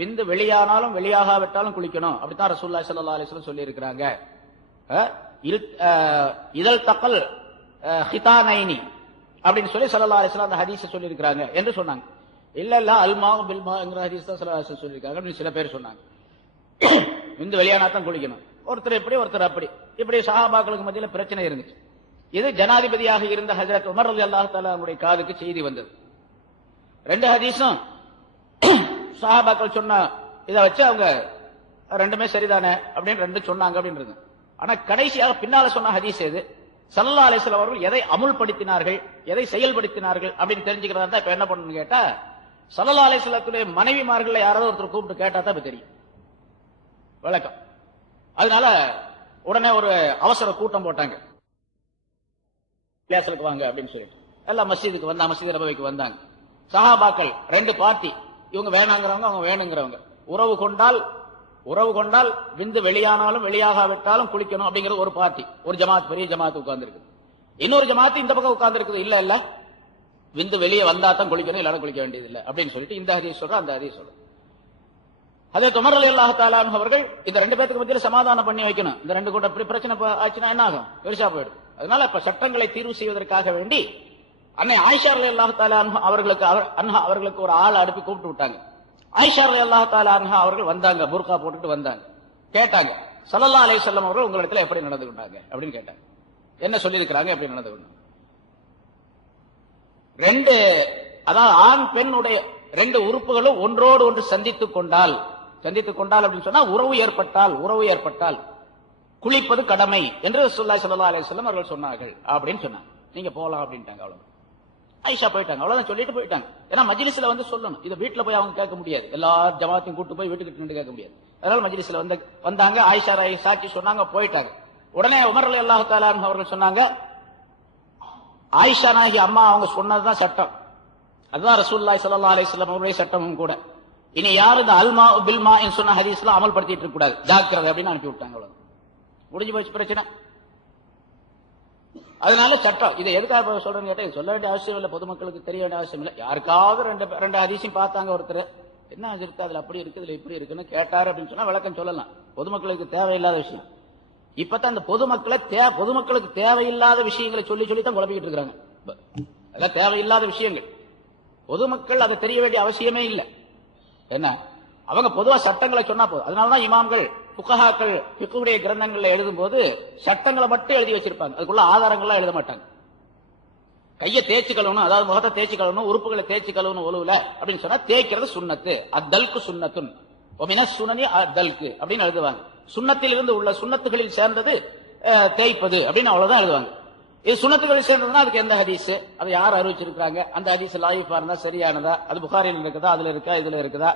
விந்து வெளியானாலும் வெளியாகாவிட்டாலும் குளிக்கணும், அப்படித்தான் ரசூலுல்லாஹி ஸல்லல்லாஹு அலைஹி வஸல்லம் சொல்லி இருக்கிறாங்க. இதழ் தக்கல் ஹிதானைனி அப்படின்னு சொல்லி ஸல்லல்லாஹு அலைஹி வஸல்லம் அந்த ஹதீஸை சொல்லி இருக்கிறாங்க என்று சொன்னாங்க. இல்ல இல்ல அல் மாஉ பில் மாங்கிற ஹதீஸ் தான் ஸல்லல்லாஹு அலைஹி வஸல்லம் சொல்லி இருக்காங்க அப்படின்னு சில பேர் சொன்னாங்க. விந்து வெளியானா தான் குளிக்கணும், ஒருத்தர் எப்படி ஒருத்தர் அப்படி, இப்படி சஹாபாக்களுக்கு மத்தியில பிரச்சனை இருந்துச்சு. இது ஜனாதிபதியாக இருந்த ஹஜ்ரத் உமர் ரலியல்லாஹு தஆலா அவருடைய காதுக்கு செய்தி வந்தது. ரெண்டு ஹதீஸும் சஹாபாக்கள் சொன்ன இதை வச்சு அவங்க ரெண்டுமே சரிதானே அப்படின்னு ரெண்டு சொன்னாங்க அப்படின்றது. ஆனா கடைசியாக பின்னால சொன்ன ஹதீஸ் எது? ஸல்லல்லாஹு அலைஹி வஸல்லம் அவர்கள் எதை அமுல்படுத்தினார்கள், எதை செயல்படுத்தினார்கள் அப்படின்னு தெரிஞ்சுக்கிறதா தான் இப்ப என்ன பண்ணணும்னு கேட்டா, ஸல்லல்லாஹு அலைஹி வஸல்லத்துடைய மனைவிமார்கள் யாராவது ஒருத்தர் கூப்பிட்டு கேட்டா தான் இப்ப தெரியும் விளக்கம். அதனால உடனே ஒரு அவசர கூட்டம் போட்டாங்க, கிளாஸ்க்கு வாங்க அப்படின்னு சொல்லிட்டு எல்லாம் மஸ்ஜிதுக்கு வந்தா, மஸ்ஜித் நபவிக்கு வந்தாங்க. சஹாபாக்கள் ரெண்டு பார்ட்டி, இவங்க வேணாங்கிறவங்க, அவங்க வேணுங்கிறவங்க. உறவு கொண்டால் விந்து வெளியானாலும் வெளியாகாவிட்டாலும் குளிக்கணும் அப்படிங்கிற ஒரு பார்ட்டி, ஒரு ஜமாத், பெரிய ஜமாத் உட்கார்ந்து இருக்குது. இன்னொரு ஜமாத் இந்த பக்கம் உட்கார்ந்து இருக்குது, இல்ல விந்து வெளியே வந்தா தான் குளிக்கணும், இல்லைன்னா குளிக்க வேண்டியது இல்லை அப்படின்னு சொல்லிட்டு இந்த ஹதீஸ் சொல்ற, அந்த ஹதீஸ் சொல்ற. அதே உமர் ரலியல்லாஹு தஆலா அன்ஹு அவர்கள் இந்த ரெண்டு பேருக்கு மத்தியில சமாதானம் பண்ணி வைக்கணும். இந்த ரெண்டு கூட்டம் பிரச்சனை ஆச்சுன்னா என்ன ஆகும்? பெருசா போயிடும். அதனால இப்ப சட்டங்களை தீர்வு செய்வதற்காக வேண்டி அன்னை ஆயிஷா ரலியல்லாஹு தஆலா அன்ஹா அவர்களுக்கு ஒரு ஆள் அனுப்பி கூப்பிட்டு விட்டாங்க. ஆயிஷா ரலியல்லாஹு தஆலா அன்ஹா அவர்கள் வந்தாங்க, புர்கா போட்டுட்டு வந்தாங்க. கேட்டாங்க, ஸல்லல்லாஹு அலைஹி வஸல்லம் அவர்கள் உங்களிடத்துல எப்படி நடந்து கொண்டாங்க அப்படின்னு கேட்டாங்க. என்ன சொல்லி இருக்கிறாங்க, எப்படி நடந்து கொண்டாங்க? ரெண்டு, அதாவது ஆண் பெண்ணுடைய ரெண்டு உறுப்புகளும் ஒன்றோடு ஒன்று சந்தித்துக் கொண்டால் அப்படின்னு சொன்னா உறவு ஏற்பட்டால் குளிப்பது கடமை என்று ரசூலுல்லாஹி ஸல்லல்லாஹு அலைஹி வஸல்லம் அவர்கள் சொன்னார்கள் அப்படின்னு சொன்னாங்க. நீங்க போலாம் அப்படின்ட்டாங்க. அவ்வளவு. ஆயிஷா போயிட்டாங்க, அவ்வளவுதான் சொல்லிட்டு போயிட்டாங்க. ஏன்னா மஜ்லிஸ்ல வந்து சொல்லணும், இதை வீட்டுல போய் அவங்க கேட்க முடியாது, எல்லா ஜமாத்தையும் கூட்டு போய் வீட்டுக்கு நின்று கேட்க முடியாது. அதனால மஜ்லிஸ்ல வந்தாங்க, ஆயிஷா சாட்சி சொன்னாங்க, போயிட்டாங்க. உடனே உமர் ரலியல்லாஹு தஆலா அன்ஹு அவர்கள் சொன்னாங்க, ஆயிஷா நாயகி அம்மா அவங்க சொன்னதுதான் சட்டம், அதுதான் ரசூலுல்லாஹி ஸல்லல்லாஹு அலைஹி வஸல்லம் அவருடைய சட்டமும் கூட. இனி யாரு இந்த அல்மா பில்மா என்று சொன்ன ஹதீஸ்லாம் அமல்படுத்திட்டு இருக்க கூடாது, ஜாக்கிரதை அப்படின்னு அனுப்பி விட்டாங்க. அவ்வளவு முடிஞ்சு போச்சு பிரச்சனை. அதனால சட்டம் இதை எதுக்காக சொல்றேன்னு கேட்டா, சொல்ல வேண்டிய அவசியம் இல்லை, பொதுமக்களுக்கு தெரிய வேண்டிய அவசியம் இல்லை. யாருக்காவது ரெண்டு ஹதீஸையும் பார்த்தாங்க, ஒருத்தர் என்ன இருக்கு, அதுல அப்படி இருக்கு, இதுல இப்படி இருக்குன்னு கேட்டாரு அப்படின்னு சொன்னா விளக்கம் சொல்லலாம். பொதுமக்களுக்கு தேவையில்லாத விஷயம். இப்பதான் இந்த பொதுமக்களுக்கு தேவையில்லாத விஷயங்களை சொல்லித்தான் குழப்பிக்கிட்டு இருக்காங்க. அதெல்லாம் தேவையில்லாத விஷயங்கள், பொதுமக்கள் அதை தெரிய வேண்டிய அவசியமே இல்லை. என்ன, அவங்க பொதுவா சட்டங்களை சொன்னா போதும். அதனாலதான் இமாம்கள், புகஹாக்கள் ஃபிக்ஹுடைய கிரந்தங்கள்ல எழுதும் போது சட்டங்களை மட்டும் எழுதி வச்சிருப்பாங்க, அதுக்குள்ள ஆதாரங்கள்லாம் எழுத மாட்டாங்க. கையை தேய்ச்சி கழுவணும், அதாவது முகத்தை தேய்ச்சி கழுவணும், உறுப்புகளை தேய்ச்சி கழுவணும் ஒழுவுல அப்படின்னு சொன்னா தேய்க்கிறது சுன்னத்து, அத்தல்கு சுன்னத்துன் சுனனி அத்தல்கு அப்படின்னு எழுதுவாங்க. சுன்னத்தில் இருந்து உள்ள சுன்னத்துகளில் சேர்ந்தது தேய்ப்பது அப்படின்னு அவ்வளவுதான் எழுதுவாங்க. இது சுன்னத்துகளில் சேர்ந்ததுன்னா அதுக்கு எந்த ஹதீஸ், அதை யார் அறிவிச்சிருக்காங்க, அந்த ஹதீஸ் லாயிஃபா இருந்தா சரியானதா, அது புகாரில் இருக்குதா, அதுல இருக்கா, இதுல இருக்குதா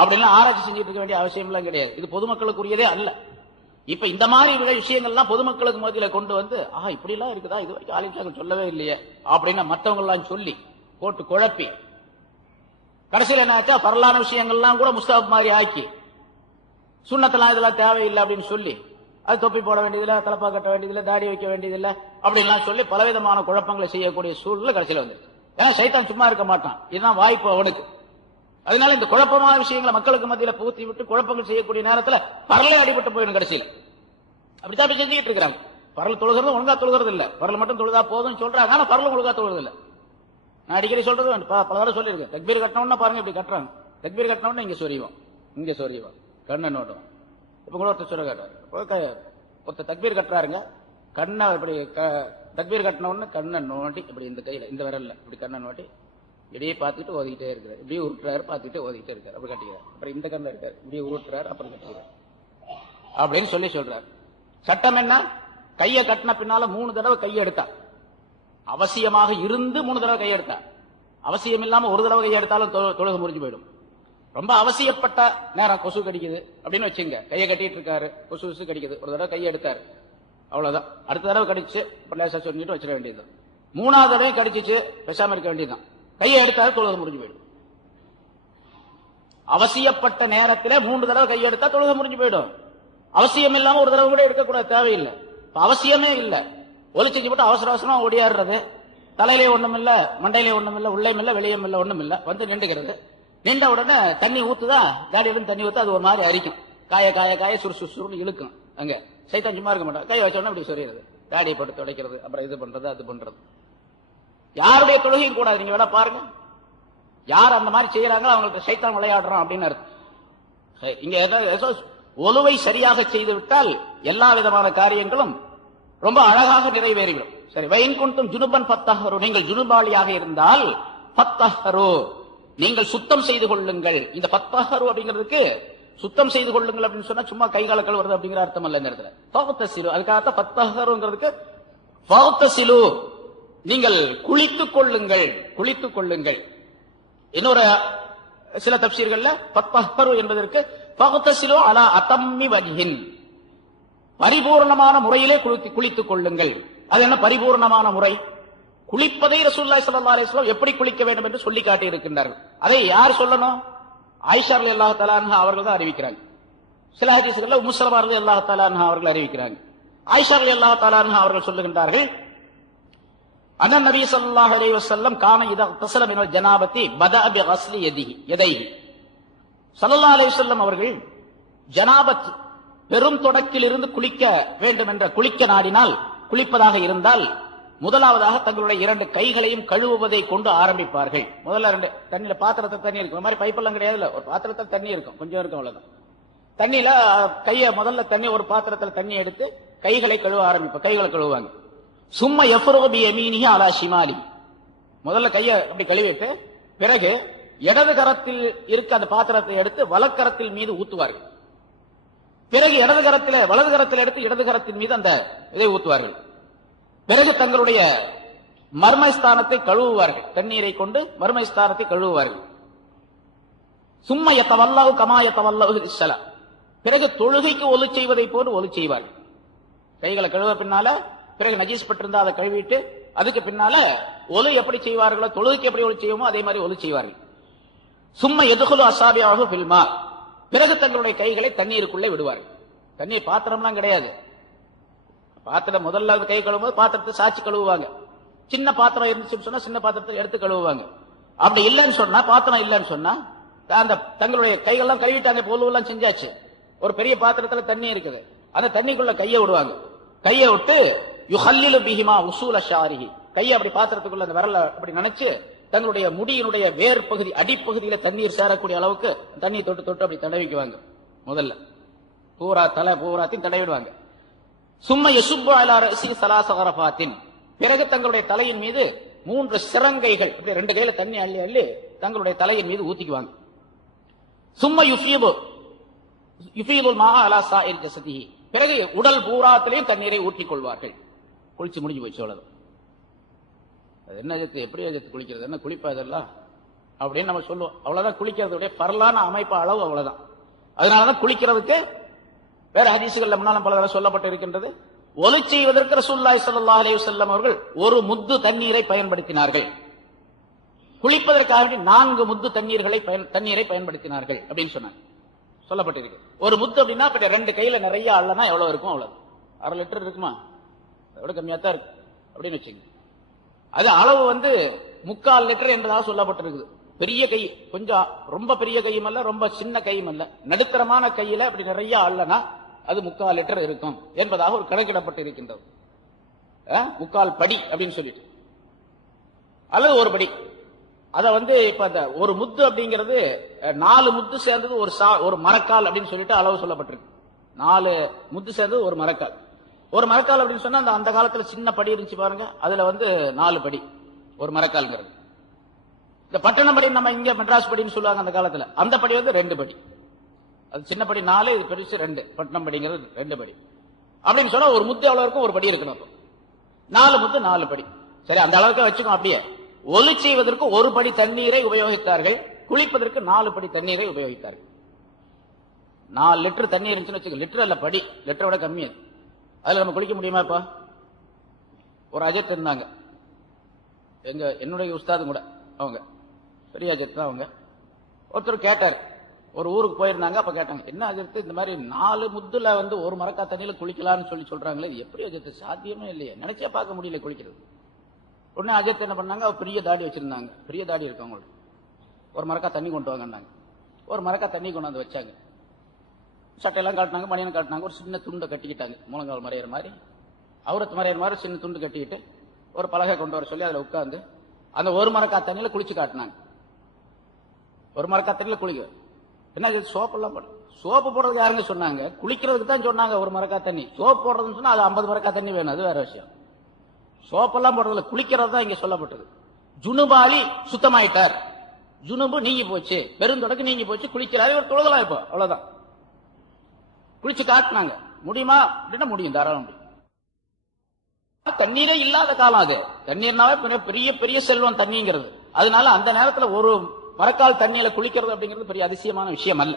அப்படின்லாம் ஆராய்ச்சி செஞ்சுட்டு இருக்க வேண்டிய அவசியம் எல்லாம் கிடையாது. இது பொதுமக்களுக்குரியதே அல்ல. இப்ப இந்த மாதிரி விஷயங்கள்லாம் பொதுமக்களுக்கு மத்தியில கொண்டு வந்து, இப்படி எல்லாம் இருக்குதா, இது வரைக்கும் ஆலிம்கள் சொல்லவே இல்லையே அப்படின்னு மற்றவங்க எல்லாம் சொல்லி போட்டு குழப்பி கடைசியில் என்ன ஆச்சா, பரலான விஷயங்கள்லாம் கூட முஸ்தஹப் மாதிரி ஆக்கி, சுன்னத்தெல்லாம் இதெல்லாம் தேவையில்லை அப்படின்னு சொல்லி, அது தொப்பி போட வேண்டியதில்லை, தலப்பா கட்ட வேண்டியதில்லை, தாடி வைக்க வேண்டியதில்லை அப்படின்லாம் சொல்லி பலவிதமான குழப்பங்களை செய்யக்கூடிய சூழ்நிலை கடைசியில் வந்துருக்கு. ஏன்னா சைத்தான் சும்மா இருக்க மாட்டான், இதுதான் வாய்ப்பு அவனுக்கு. அதனால இந்த குழப்பமான விஷயங்களை மக்களுக்கு மத்தியில பூத்தி விட்டு குழப்பங்கள் செய்யக்கூடிய நேரத்தில் பரல அடிபட்டு போயிடும். கடைசியில் அப்படித்தான் செஞ்சுக்கிட்டு இருக்கிறாங்க. பரல் தொழுகிறது ஒழுங்கா தொழுகிறது இல்ல, பரல் மட்டும் தொழுதா போதும் சொல்றாங்க, ஆனா பரலும் ஒழுங்கா தொழுகிறது இல்ல. நான் அடிக்கடி சொல்றது பல தடவை சொல்லியிருக்கேன். தக்பீர் கட்டணும்னா பாருங்க இப்படி கட்டுறாங்க, தக்பீர் கட்டணும்னா இங்க சொறிவோம் கண்ணை நோட்டும். இப்ப கூட ஒருத்தர் சொல்ல கேட்டார், ஒருத்தர் தக்பீர் கட்டுறாருங்க, கண்ணை இப்படி தக்பீர் கட்டினோன்னு கண்ணை நோண்டி இப்படி இந்த கையில இந்த விரல்ல இப்படி கண்ணை நோண்டி இப்படியே பார்த்துட்டு ஓதிக்கிட்டே இருக்கிறார், இப்படியே உருட்டுறாரு, பார்த்துக்கிட்டே ஓதிக்கிட்டே இருக்காரு, அப்படி கட்டிக்கிறார். அப்புறம் இந்த கண்ணில் இருக்காரு, இப்படியே உருட்டுறாரு, அப்புறம் கட்டிக்கிறார் அப்படின்னு சொல்றாரு. சட்டம் என்ன, கையை கட்டின பின்னால 3 தடவை கையை எடுத்தா, அவசியமாக இருந்து 3 தடவை கையை எடுத்தா, அவசியம் இல்லாம ஒரு தடவை கையை எடுத்தாலும் தொழுகை முறிஞ்சு போயிடும். ரொம்ப அவசியப்பட்ட நேரம், கொசு கடிக்குது அப்படின்னு வச்சுங்க, கையை கட்டிட்டு இருக்காரு, கொசு கடிக்குது, ஒரு தடவை கையை எடுத்தாரு, அவ்வளவுதான். அடுத்த தடவை கடிச்சு லேசா சொல்லிட்டு வச்சிட வேண்டியதுதான். 3வது தடவை கடிச்சிச்சு பேசாம இருக்க வேண்டியதுதான். கையை எடுத்தாரு, தொழுகை முடிஞ்சு போயிடும். அவசியப்பட்ட நேரத்தில் 3 தடவை கையை எடுத்தா தொழுகை முடிஞ்சு போயிடும். அவசியம் இல்லாம ஒரு தடவை கூட எடுக்கக்கூடாது, தேவையில்லை. அவசியமே இல்லை, ஒலி செஞ்சு போட்டு அவசர அவசரமா ஓடியாடுறது, தலையிலே ஒண்ணும் இல்ல, மண்டையிலே ஒண்ணும் இல்ல, உள்ளேயும் இல்ல, வெளியும் இல்ல, ஒண்ணும் இல்ல, வந்து நின்றுகிறது. நின்ற உடனே தண்ணி ஊத்துதா, தாடியிலிருந்து தண்ணி ஊத்து, அது ஒரு மாதிரி அரிக்கும், காய சுறுசுறுன்னு இழுக்கும். அங்க சைத்தான் சும்மா இருக்க மாட்டான், கை வச்சோன்னா இப்படி சொல்லிடுறது, தாடியை போட்டு துடைக்கிறது, அப்புறம் இது பண்றது அது பண்றது. யாருடைய தொழுகையும் கூடாது. நீங்க வேணா பாருங்க, யார் அந்த மாதிரி செய்யறாங்களோ அவங்களுக்கு சைத்தான் விளையாடுறோம் அப்படின்னு அர்த்தம். இங்க ஒலுவை சரியாக செய்து விட்டால் எல்லா விதமான காரியங்களும் ரொம்ப அழகாக நிறைவேறிவிடும். சரி, வயின் குன்தும் ஜுனுபன் ஃபத்தஹரு, நீங்கள் ஜுனுபாலியாக இருந்தால் ஃபத்தஹரு, நீங்கள் சுத்தம் செய்து கொள்ளுங்கள். இந்த பத்தஹரு அப்படிங்கிறதுக்கு சுத்தம் செய்து கொள்ளுங்கள் அப்படின்னு சொன்னா சும்மா கை கால கழுவுறது அப்படிங்கிற அர்த்தம் அல்ல. இந்த இடத்துல ஃபக்தசிலு, அதுக்காகத்தான் பத்தஹருங்கிறதுக்கு ஃபக்தசிலு, நீங்கள் குளித்துக் கொள்ளுங்கள், குளித்துக் கொள்ளுங்கள். இன்னொரு சில தப்சீர்கள்ல பத்தஹரு என்பதற்கு ஃபக்தசிலு அலா அதம்மி வஜ்ஹின், பரிபூர்ணமான முறையிலே குளித்துக் கொள்ளுங்கள். அது என்ன பரிபூர்ணமான முறை? குளிப்பதை ரசூலுல்லாஹி ஸல்லல்லாஹு அலைஹி வஸல்லம் எப்படி குளிக்க வேண்டும் என்று சொல்லி காட்டி இருக்கின்றார்கள். அதை யார் சொல்லணும்? ஆயிஷா ரலியல்லாஹு தஆலா அன்ஹா அவர்கள் தான் அறிவிக்கிறாங்க. சில ஹதீஸ்கள்ல உம்மு ஸலமா ரலியல்லாஹு தஆலா அன்ஹா அவர்கள் அறிவிக்கிறாங்க. ஆயிஷா ரலியல்லாஹு தஆலா அன்ஹா அவர்கள் சொல்லுகின்றார்கள், அன்ன நபி ஸல்லல்லாஹு அலைஹி வஸல்லம் கான இதா தஸல மினல் ஜனாபத்தி பதஅ பிகஸ்லி யதைஹி. ஸல்லல்லாஹு அலைஹி வஸல்லம் அவர்கள் ஜனாபத் பெரும் தொடக்கில் இருந்து குளிக்க வேண்டும் என்ற குளிக்க நாடினால், குளிப்பதாக இருந்தால் முதலாவதாக தங்களுடைய 2 கைகளையும் கழுவுவதை கொண்டு ஆரம்பிப்பார்கள். முதல்ல 2 தண்ணியில பாத்திரத்தில் தண்ணி இருக்கும், மாதிரி பைப்பெல்லாம் கிடையாது, ஒரு பாத்திரத்தில் தண்ணி இருக்கும், கொஞ்சம் இருக்கும், அவ்வளவுதான். தண்ணியில முதல்ல தண்ணி ஒரு பாத்திரத்தில் தண்ணி எடுத்து கைகளை கழுவ ஆரம்பிப்பாங்க, கைகளை கழுவுவாங்க. சும்மா யஃப்ருகு பி யமீனிஹி அலா ஷிமாலி, முதல்ல கையை அப்படி கழுவிட்டு பிறகு இடது கரத்தில் இருக்க அந்த பாத்திரத்தை எடுத்து வலக்கரத்தில் மீது ஊத்துவார்கள். பிறகு வலது கரத்தில் எடுத்து இடது கரத்தின் மீது அந்த இதை ஊத்துவார்கள். பிறகு தங்களுடைய மர்மஸ்தானத்தை கழுவுவார்கள், தண்ணீரை கொண்டு மர்மஸ்தானத்தை கழுவுவார்கள். சும்மா யதவல்லஹு கமா யதவல்லஹு லிஸ்ஸலா, பிறகு தொழுகைக்கு ஒலு செய்வதை போன்று ஒலு செய்வார்கள். கைகளை கழுவ பின்னால பிறகு நஜீஸ் பட்டிருந்தா அதை கழுவிட்டு அதுக்கு பின்னால ஒலு எப்படி செய்வார்களோ, தொழுகைக்கு எப்படி ஒலு செய்வோமோ அதே மாதிரி ஒலு செய்வார்கள். சும்மா யதுகுலு அஸாபிஹு ஃபில் மா, பிறகு தங்களுடைய கைகளை தண்ணீருக்குள்ளே விடுவார்கள். தண்ணீர் பாத்திரம்லாம் கிடையாது, பாத்திரம் முதல்ல கை கழுவும்போது பாத்திரத்தை சாட்சி கழுவுவாங்க. சின்ன பாத்திரம் இருந்துச்சுன்னு சொன்னா சின்ன பாத்திரத்தை எடுத்து கழுவுவாங்க. அப்படி இல்லைன்னு சொன்னா, பாத்திரம் இல்லைன்னு சொன்னா, அந்த தங்களுடைய கைகள்லாம் கழுவிட்டாங்க, பொழுவெல்லாம் செஞ்சாச்சு, ஒரு பெரிய பாத்திரத்துல தண்ணி இருக்குது, அந்த தண்ணிக்குள்ள கையை விடுவாங்க. கையை விட்டு யுஹல்லிலு பிஹிமா உசூல ஷாரிஹி, கையை அப்படி பாத்திரத்துக்குள்ள அந்த விரல அப்படி நினைச்சு தங்களுடைய முடியினுடைய வேர் பகுதி அடிப்பகுதியில தண்ணீர் சேரக்கூடிய அளவுக்கு தண்ணி தொட்டு தொட்டு அப்படி தடவிக்குவாங்க. முதல்ல தலை பூராத்தையும் தடவிடுவாங்க. சும்மா யசுப்பு அலா ரஸி ஸலாஸ கரஃபாத்தின், பிறகு தங்களுடைய தலையின் மீது 3 சிரங்கைகள் இப்படி 2 கையில தண்ணி அள்ளி அள்ளி தங்களுடைய தலையின் மீது ஊத்திக்குவாங்க. சும்மா யுஃபீதுல் மா அலா ஸாயிர் ஜஸதிஹி, பிறகு உடல் பூராத்திலையும் தண்ணீரை ஊற்றிக் கொள்வார்கள். குளிச்சு முடிஞ்சு போச்சு, அவ்வளவுதான். அது என்ன ஜத்து, எப்படி ஜத்து குளிக்கிறது, என்ன குளிப்பா இதெல்லாம் அப்படின்னு நம்ம சொல்லுவோம். அவ்வளவுதான் குளிக்கிறதுடைய பரலான அமைப்பு அளவு, அவ்வளவுதான். அதனாலதான் குளிக்கிறதுக்கு வேற ஹதீசுகள்ல முன்னாலும் பல தடவை சொல்லப்பட்டு இருக்கின்றது. ஒலு செய்வதற்கு ரசூலுல்லாஹி ஸல்லல்லாஹு அலைஹி வஸல்லம் அவர்கள் 1 முத்து தண்ணீரை பயன்படுத்தினார்கள். குளிப்பதற்காக 4 முத்து தண்ணீரை பயன்படுத்தினார்கள் அப்படின்னு சொன்னாங்க, சொல்லப்பட்டிருக்கு. 1 முத்து அப்படின்னா 2 கையில நிறைய அள்ளனா எவ்வளவு இருக்கும், அவ்வளவு 1/2 லிட்டர் இருக்குமா, அதோட கம்மியா தான் இருக்கு அப்படின்னு வச்சுங்க. அது அளவு 3/4 லிட்டர் என்பதாக சொல்லப்பட்டிருக்குது. பெரிய கை, கொஞ்சம் ரொம்ப பெரிய கையும் அல்ல, ரொம்ப சின்ன கையும் அல்ல, நடுத்தரமான கையில அப்படி நிறைய அள்ளனா அது 3/4 லிட்டர் இருக்கும் என்பதாக ஒரு கணக்கிடப்பட்டு இருக்கின்றது. 3/4 படி அப்படின்னு சொல்லிட்டு, அல்லது 1 படி. அத இப்ப அந்த 1 முத்து அப்படிங்கிறது 4 முத்து சேர்ந்தது ஒரு மரக்கால் அப்படின்னு சொல்லிட்டு அளவு சொல்லப்பட்டிருக்கு. 4 முத்து சேர்ந்தது 1 மரக்கால். 1 மரக்கால் அப்படின்னு சொன்னா அந்த காலத்துல சின்ன படி இருந்துச்சு பாருங்க, அதுல 4 படி 1 மரக்கால்ங்கிறது. இந்த பட்டண படி நம்ம இங்க மெட்ராஸ் படின்னு சொல்லுவாங்க அந்த காலத்துல, அந்த படி 2 படி. அது சின்ன படி 4, இது பெருசு 2, பட்டணம் படிங்கிறது 2 படி அப்படின்னு சொன்னா 1 முத்து எவ்வளவு இருக்கும், 1 படி இருக்கணும். 4 முத்து 4 படி. சரி, அந்த அளவுக்கு வச்சுக்கோ. அப்படியே ஒலு செய்வதற்கு 1 படி தண்ணீரை உபயோகித்தார்கள், குளிப்பதற்கு 4 படி தண்ணீரை உபயோகித்தார்கள். 4 லிட்டர் தண்ணீர் இருந்துச்சுன்னு வச்சுக்கோ, லிட்டர் அல்ல படி, லிட்டரை விட கம்மி. அதுல நம்ம குளிக்க முடியுமா? இப்ப ஒரு அஜத் இருந்தாங்க, என்னுடைய உஸ்தாது கூட, அவங்க பெரிய அஜத் தான். அவங்க ஒருத்தர் கேட்டார், ஒரு ஊருக்கு போயிருந்தாங்க, அப்ப கேட்டாங்க, என்ன அஜத்து இந்த மாதிரி 4 முத்துல 1 மரக்கா தண்ணியில குளிக்கலாம்னு சொல்றாங்களே, இது எப்படி அஜத்து, சாத்தியமே இல்லையே, நினைச்சே பார்க்க முடியல குளிக்கிறது. உடனே அஜத் என்ன பண்ணாங்க, அவர் பெரிய தாடி வச்சிருந்தாங்க, பெரிய தாடி இருக்கு அவங்களுக்கு. 1 மரக்கா தண்ணி கொண்டு வாங்கன்னாங்க. 1 மரக்கா தண்ணி கொண்டாந்து வச்சாங்க. சட்டையெல்லாம் காட்டினாங்க, மணியன் காட்டினாங்க, ஒரு சின்ன துண்டை கட்டிக்கிட்டாங்க, முழங்கால் மறையிற மாதிரி, அவரத்து மறையிற மாதிரி சின்ன துண்டு கட்டிக்கிட்டு ஒரு பலகை கொண்டு வர சொல்லி அதுல உட்கார்ந்து அந்த 1 மரக்கா தண்ணியில குளிச்சு காட்டினாங்க. 1 மரக்கா தண்ணியில குளிக்க என்ன, சோப்பெல்லாம் போட, சோப்பு போடுறதுக்கு யாருங்க சொன்னாங்க, குளிக்கிறதுக்கு தான் சொன்னாங்க. 1 மரக்கா தண்ணி, சோப்பு போடுறதுன்னு சொன்னா அது 50 மரக்கா தண்ணி வேணும், அது வேற விஷயம். சோப்பெல்லாம் போடுறதுல குளிக்கிறது தான் இங்க சொல்லப்பட்டது. ஜுனுபாலி சுத்தமாயிட்டார், ஜுனுபு நீங்கி போச்சு, பெருந்தொடக்கு நீங்கி போச்சு, குளிக்கிறாரு, ஒரு தொழுகலாம் இப்போ, அவ்வளவுதான். குளிச்சு காட்டினாங்க. முடியுமா அப்படின்னா முடியும், தாராளம் முடியும். தண்ணீரே இல்லாத காலம் அது. தண்ணீர்னாவே பெரிய பெரிய செல்வம் தண்ணிங்கிறது. அதனால அந்த நேரத்தில் ஒரு மரக்கால் தண்ணியில குளிக்கிறது அப்படிங்கிறது பெரிய அதிசயமான விஷயம் அல்ல.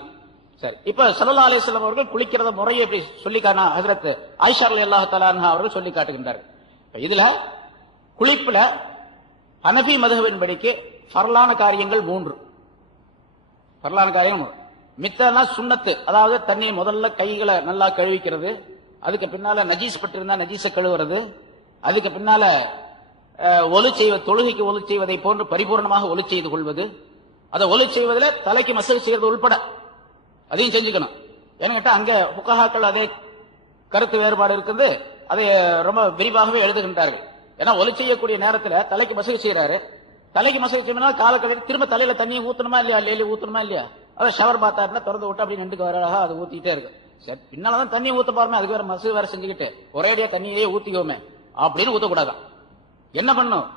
சரி, இப்ப ஸல்லல்லாஹு அலைஹி வஸல்லம் அவர்கள் குளிக்கிறத முறையை எப்படி சொல்லி ஹஜ்ரத் ஆயிஷா ரலியல்லாஹு தஆலா அன்ஹா அவர்கள் சொல்லி காட்டுகின்றார்கள். இதுல குளிப்புல ஹனஃபி மதுஹபின் படிக்கு ஃபர்லான காரியங்கள் 3. ஃபர்லான காரியம் மித்தெல்லாம் சுன்னத்து. அதாவது தண்ணி முதல்ல கைகளை நல்லா கழுவிக்கிறது, அதுக்கு பின்னால நஜீஸ் பட்டிருந்தா நஜீஸை கழுவுறது, அதுக்கு பின்னால ஒலு செய்வது, தொழுகைக்கு ஒலு செய்வதை போன்று பரிபூர்ணமாக ஒலு செய்து கொள்வது, அதை ஒலு செய்வதில் தலைக்கு மசகு செய்வது உள்பட அதையும் செஞ்சுக்கணும். ஏன்னு கேட்டா அங்க ஃபுகஹாக்கள் அதே கருத்து வேறுபாடு இருக்குது, அதை ரொம்ப விரிவாகவே எழுதுகின்றார்கள். ஏன்னா ஒலு செய்யக்கூடிய நேரத்தில் தலைக்கு மசகு செய்யறாரு, தலைக்கு மசகு செய்யணும்னா கால கழிவு திரும்ப தலையில தண்ணியை ஊத்தணுமா இல்லையா, லேலி ஊத்தணுமா இல்லையா, அதை ஷவர் பாத்தாருன்னா திறந்து விட்டு அப்படி நின்றுக்கு வராக அது ஊத்திட்டே இருக்கு. சரி, பின்னாலதான் தண்ணி ஊத்த பாருமே, அதுக்கு வேற மசகு வேற செஞ்சுக்கிட்டு ஒரேடியா தண்ணியே ஊத்திக்கோமே அப்படின்னு ஊத்தக்கூடாதான். என்ன பண்ணும்,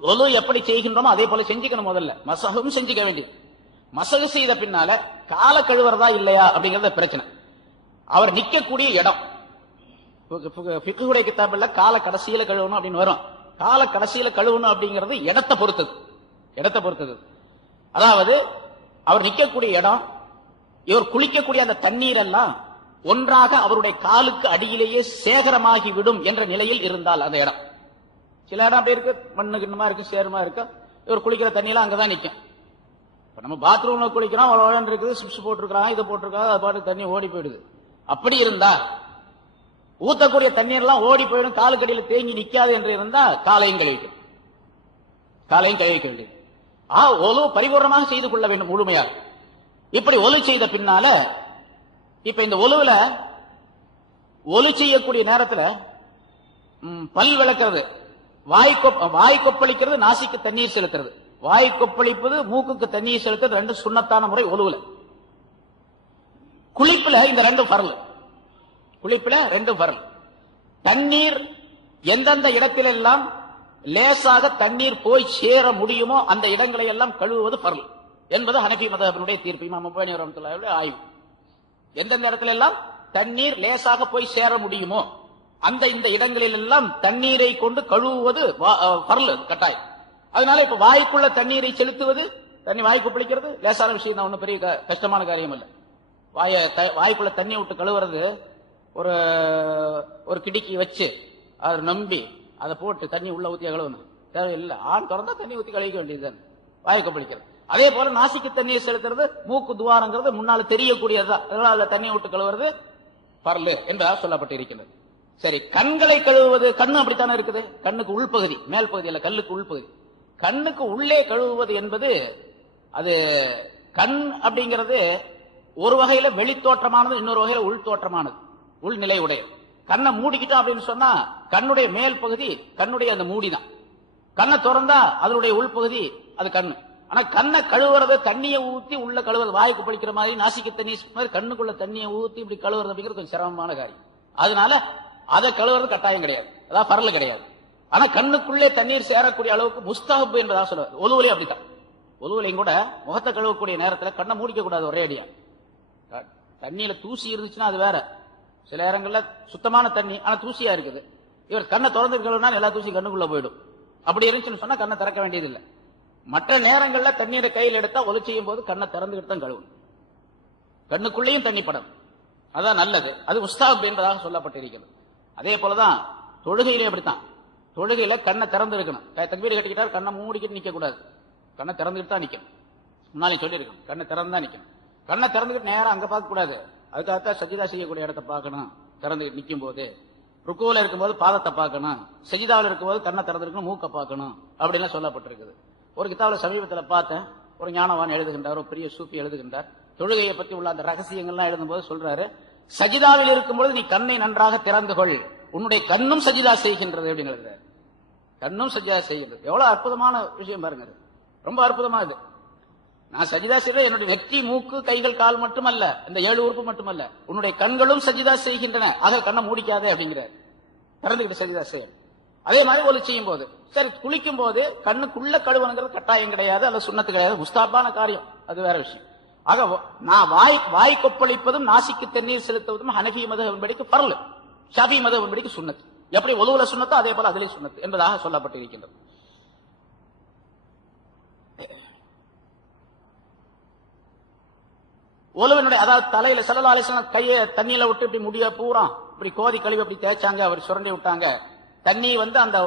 ஒலு எப்படி செய்கின்றோமோ அதே போல செஞ்சுக்கணும். முதல்ல மசகும் செஞ்சுக்க வேண்டியது. மசகு செய்த பின்னால கால கழுவுறதா இல்லையா அப்படிங்கறத பிரச்சனை. அவர் நிக்கக்கூடிய இடம் ஃபிக்ஹுடைய கிதாபுல கால கடைசியில கழுவணும் அப்படின்னு வரும். கால கடைசியில கழுவணும் அப்படிங்கிறது இடத்தை பொறுத்தது. அதாவது அவர் நிக்கக்கூடிய இடம், இவர் குளிக்கக்கூடிய அந்த தண்ணீர் எல்லாம் ஒன்றாக அவருடைய காலுக்கு அடியிலேயே சேகரமாகி விடும் என்ற நிலையில் இருந்தால் அந்த இடம். சில இடம் அப்படி இருக்கு, மண்ணு கிண்ணமா இருக்கு, சேருமா இருக்கு, இவர் குளிக்கிற தண்ணியெல்லாம் அங்கதான் நிக்கும். இப்ப நம்ம பாத்ரூம்ல குளிக்கிறோம், அவ்வளவு இருக்குது, சிப்ஸ் போட்டிருக்காங்க, இது போட்டிருக்காங்க, அது பாட்டு தண்ணி ஓடி போயிடுது. அப்படி இருந்தா ஊத்தக்கூடிய தண்ணீர் எல்லாம் ஓடி போயிடும், காலுக்கடியில் தேங்கி நிக்காது என்று இருந்தா காலையும் கழுவிக்க வேண்டியது. ஒலு பரிபூர்ணமாக செய்து கொள்ள வேண்டும் முழுமையாக. இப்படி ஒலு செய்த பின்னால இப்ப இந்த ஒலுவுல ஒலு செய்யக்கூடிய நேரத்தில் பல் விளக்கிறது, வாய் கொப்பளிக்கிறது, நாசிக்கு தண்ணீர் செலுத்துறது. வாய் கொப்பளிப்பது, மூக்குக்கு தண்ணீர் செலுத்துறது ரெண்டு சுன்னத்தான முறை ஒலுவுல. குளிப்புல இந்த ரெண்டும் ஃபர்ல். தண்ணீர் எந்தெந்த இடத்திலெல்லாம் லேசாக தண்ணீர் போய் சேர முடியுமோ அந்த இடங்களை எல்லாம் கழுவுவது ஃபர்ல் என்பது ஹனஃபி மذஹபினுடைய தீர்ப்பு. இமாம் முபானி ரஹ்மத்துல்லாஹி ஆய்வு. எந்தெந்த இடத்துல எல்லாம் தண்ணீர் லேசாக போய் சேர முடியுமோ அந்த இந்த இடங்களில் எல்லாம் தண்ணீரை கொண்டு கழுவுவது ஃபர்ல், கட்டாயம். அதனால இப்ப வாய்க்குள்ள தண்ணீரை செலுத்துவது, தண்ணி வாய்க்கு பிடிக்கிறது லேசான விஷயம் தான், ஒன்னும் பெரிய கஷ்டமான காரியம் இல்லை. வாய்க்குள்ள தண்ணி விட்டு கழுவுறது, ஒரு கிடிக்கி வச்சு அதை நம்பி அதை போட்டு தண்ணி உள்ள ஊத்தி கழுவணும் தேவையில்லை. ஆண் திறந்தா தண்ணி ஊத்தி கழுவிக்க வேண்டியதுதான் வாய்க்கு பிடிக்கிறது. அதே போல நாசிக்கு தண்ணியை செலுத்துறது, மூக்கு துவாரங்கிறது முன்னால தெரியக்கூடியதுதான், அதனால அதுல தண்ணியை விட்டு கழுவுறது ஃபர்ல் என்பதாக சொல்லப்பட்டு இருக்கின்றது. சரி, கண்களை கழுவுவது, கண்ணு அப்படித்தானே இருக்குது, கண்ணுக்கு உள்பகுதி, மேல் பகுதி அல்ல, கல்லுக்கு உள்பகுதி. கண்ணுக்கு உள்ளே கழுவுவது என்பது, அது கண் அப்படிங்கிறது ஒரு வகையில வெளித்தோற்றமானது, இன்னொரு வகையில உள்தோற்றமானது, உள்நிலை உடைய. கண்ணை மூடிக்கிட்டோம் அப்படின்னு சொன்னா கண்ணுடைய மேல் பகுதி கண்ணுடைய அந்த மூடிதான். கண்ணை திறந்தா அதனுடைய உள்பகுதி அது கண்ணு. ஆனா கண்ணை கழுவுறது, தண்ணியை ஊத்தி உள்ள கழுவுறது, வாய்க்கு பழிக்கிற மாதிரி, நாசிக்கு தண்ணி மாதிரி கண்ணுக்குள்ள தண்ணியை ஊத்தி இப்படி கழுவுறது அப்படிங்கிறது கொஞ்சம் சிரமமான காரியம். அதனால அதை கழுவுறது கட்டாயம் கிடையாது, அதான் ஃபர்ல் கிடையாது. ஆனா கண்ணுக்குள்ளே தண்ணீர் சேரக்கூடிய அளவுக்கு முஸ்தஹப் என்பதாக சொல்லுவார். ஒலுவலி அப்படித்தான். ஒலுவலையும் கூட முகத்தை கழுவக்கூடிய நேரத்தில் கண்ணை மூடிக்க கூடாது ஒரே அடியா. தண்ணியில தூசி இருந்துச்சுன்னா அது வேற. சில நேரங்கள்ல சுத்தமான தண்ணி ஆனா தூசியா இருக்குது, இவர் கண்ணை திறந்து கழுவுனா எல்லா தூசி கண்ணுக்குள்ள போயிடும். அப்படி இருந்துச்சுன்னு சொன்னா கண்ணை திறக்க வேண்டியது இல்லை. மற்ற நேரங்கள்ல தண்ணீரை கையில் எடுத்தா ஒலு செய்யும் போது கண்ணை திறந்துகிட்டு தான் கழுவணும், கண்ணுக்குள்ளேயும் தண்ணி படும், அதான் நல்லது. அது முஸ்தஹப் என்பதாக சொல்லப்பட்டிருக்கிறது. அதே போலதான் தொழுகையிலே அப்படித்தான். தொழுகையில கண்ணை திறந்து இருக்கணும். தக்பீர் கட்டிக்கிட்டால் கண்ணை மூடிக்கிட்டு நிக்க கூடாது, கண்ணை திறந்துகிட்டு தான் நிக்கணும். முன்னாலே சொல்லி இருக்கணும், கண்ணை திறந்து தான் நிக்கணும். கண்ணை திறந்துகிட்டு நேரம் அங்க பார்க்க கூடாது, அதுக்காகத்தான் சஜிதா செய்யக்கூடிய இடத்தை பார்க்கணும். திறந்துகிட்டு நிற்கும் போது, ருக்குவுல இருக்கும்போது பாதத்தை பார்க்கணும், சஜிதாவில் இருக்கும்போது கண்ணை திறந்துருக்கணும், மூக்க பார்க்கணும் அப்படின்லாம் சொல்லப்பட்டிருக்குது. ஒரு கிதாபுல சமீபத்தில் பார்த்தேன், ஒரு ஞானவான் எழுதுகின்றார், ஒரு பெரிய சூப்பி எழுதுகின்றார். தொழுகையை பற்றி உள்ள அந்த ரகசியங்கள்லாம் எழுதும்போது சொல்றாரு, சஜிதாவில் இருக்கும்போது நீ கண்ணை நன்றாக திறந்து கொள், உன்னுடைய கண்ணும் சஜிதா செய்கின்றது அப்படின்னு எழுதுறாரு. கண்ணும் சஜிதா செய்கின்றது, எவ்வளவு அற்புதமான விஷயம் பாருங்க, ரொம்ப அற்புதமானது. நான் சஜிதா செய்யற என்னுடைய நெற்றி, மூக்கு, கைகள், கால் மட்டுமல்ல, இந்த 7 உறுப்பு மட்டுமல்ல, உன்னுடைய கண்களும் சஜிதா செய்கின்றன, ஆக கண்ணை மூடிக்காதே அப்படிங்கிறார். திறந்துகிட்டு சஜிதா செய்ய. அதே மாதிரி ஒலு செய்யும் போது சரி, குளிக்கும் போது கண்ணுக்குள்ள கழுவணுங்கிறது கட்டாயம் கிடையாது, அல்ல சுண்ணத்து கிடையாது, முஸ்தாபான காரியம், அது வேற விஷயம். ஆக நான் வாய் கொப்பளிப்பதும் நாசிக்கு தண்ணீர் செலுத்துவதும் ஹனஃபி மதுஹபின்படிக்கு ஃபர்ல், ஷாஃபி மதுஹபின்படிக்கு சுன்னத். எப்படி ஒலுவுல சுன்னத்தோ அதே போல அதிலே சுன்னத் என்பதாக சொல்லப்பட்டிருக்கின்றது. ஒலுவனுடைய அதாவது தலையில ஸல்லல்லாஹு அலைஹி வஸல்லம் கையை தண்ணியில விட்டு இப்படி முடிய பூரா இப்படி கோதி கழுவி அப்படி தேய்ச்சாங்க, அவர் சுரண்டி விட்டாங்க. தண்ணி அந்த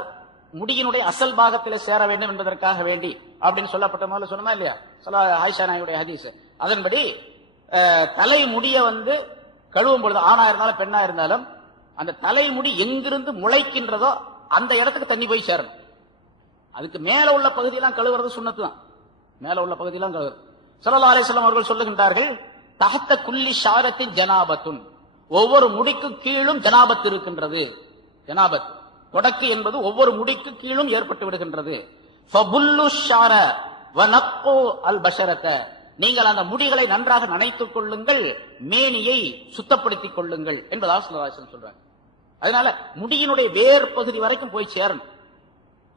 முடியினுடைய அசல் பாகத்தில் சேர வேண்டும் என்பதற்காக வேண்டி அப்படின்னு சொல்லப்பட்ட முதல்ல சொன்னமா இல்லையா ஆயிஷா நாயுடைய ஹதீஸ். அதன்படி தலை முடிய கழுவும் பொழுது ஆணா இருந்தாலும் பெண்ணா இருந்தாலும் அந்த தலைமுடி எங்கிருந்து முளைக்கின்றதோ அந்த இடத்துக்கு தண்ணி போய் சேரணும். அதுக்கு மேல உள்ள பகுதியெல்லாம் கழுவுறது சுன்னத்து தான், மேல உள்ள பகுதியெல்லாம் கழுவுறது. ஸல்லல்லாஹு அலைஹி வஸல்லம் அவர்கள் சொல்லுகின்றார்கள், தஹத்த குல்லி ஷாரத்தின் ஜனாபத்துன், ஒவ்வொரு முடிக்கு கீழும் ஜனாபத் இருக்கின்றது. ஜனாபத் தொடக்கு என்பது ஒவ்வொரு முடிக்கு கீழும் ஏற்பட்டு விடுகின்றது. ஃபபுல்லு ஷார வனக்கு அல் பஷரத, நீங்கள் அந்த முடிகளை நன்றாக நனைத்துக் கொள்ளுங்கள், மேனியை சுத்தப்படுத்திக் கொள்ளுங்கள் என்பதாக ஸல்லல்லாஹு அலைஹி வஸல்லம் சொல்றாங்க. அதனால முடியினுடைய வேர் பகுதி வரைக்கும் போய் சேரணும்.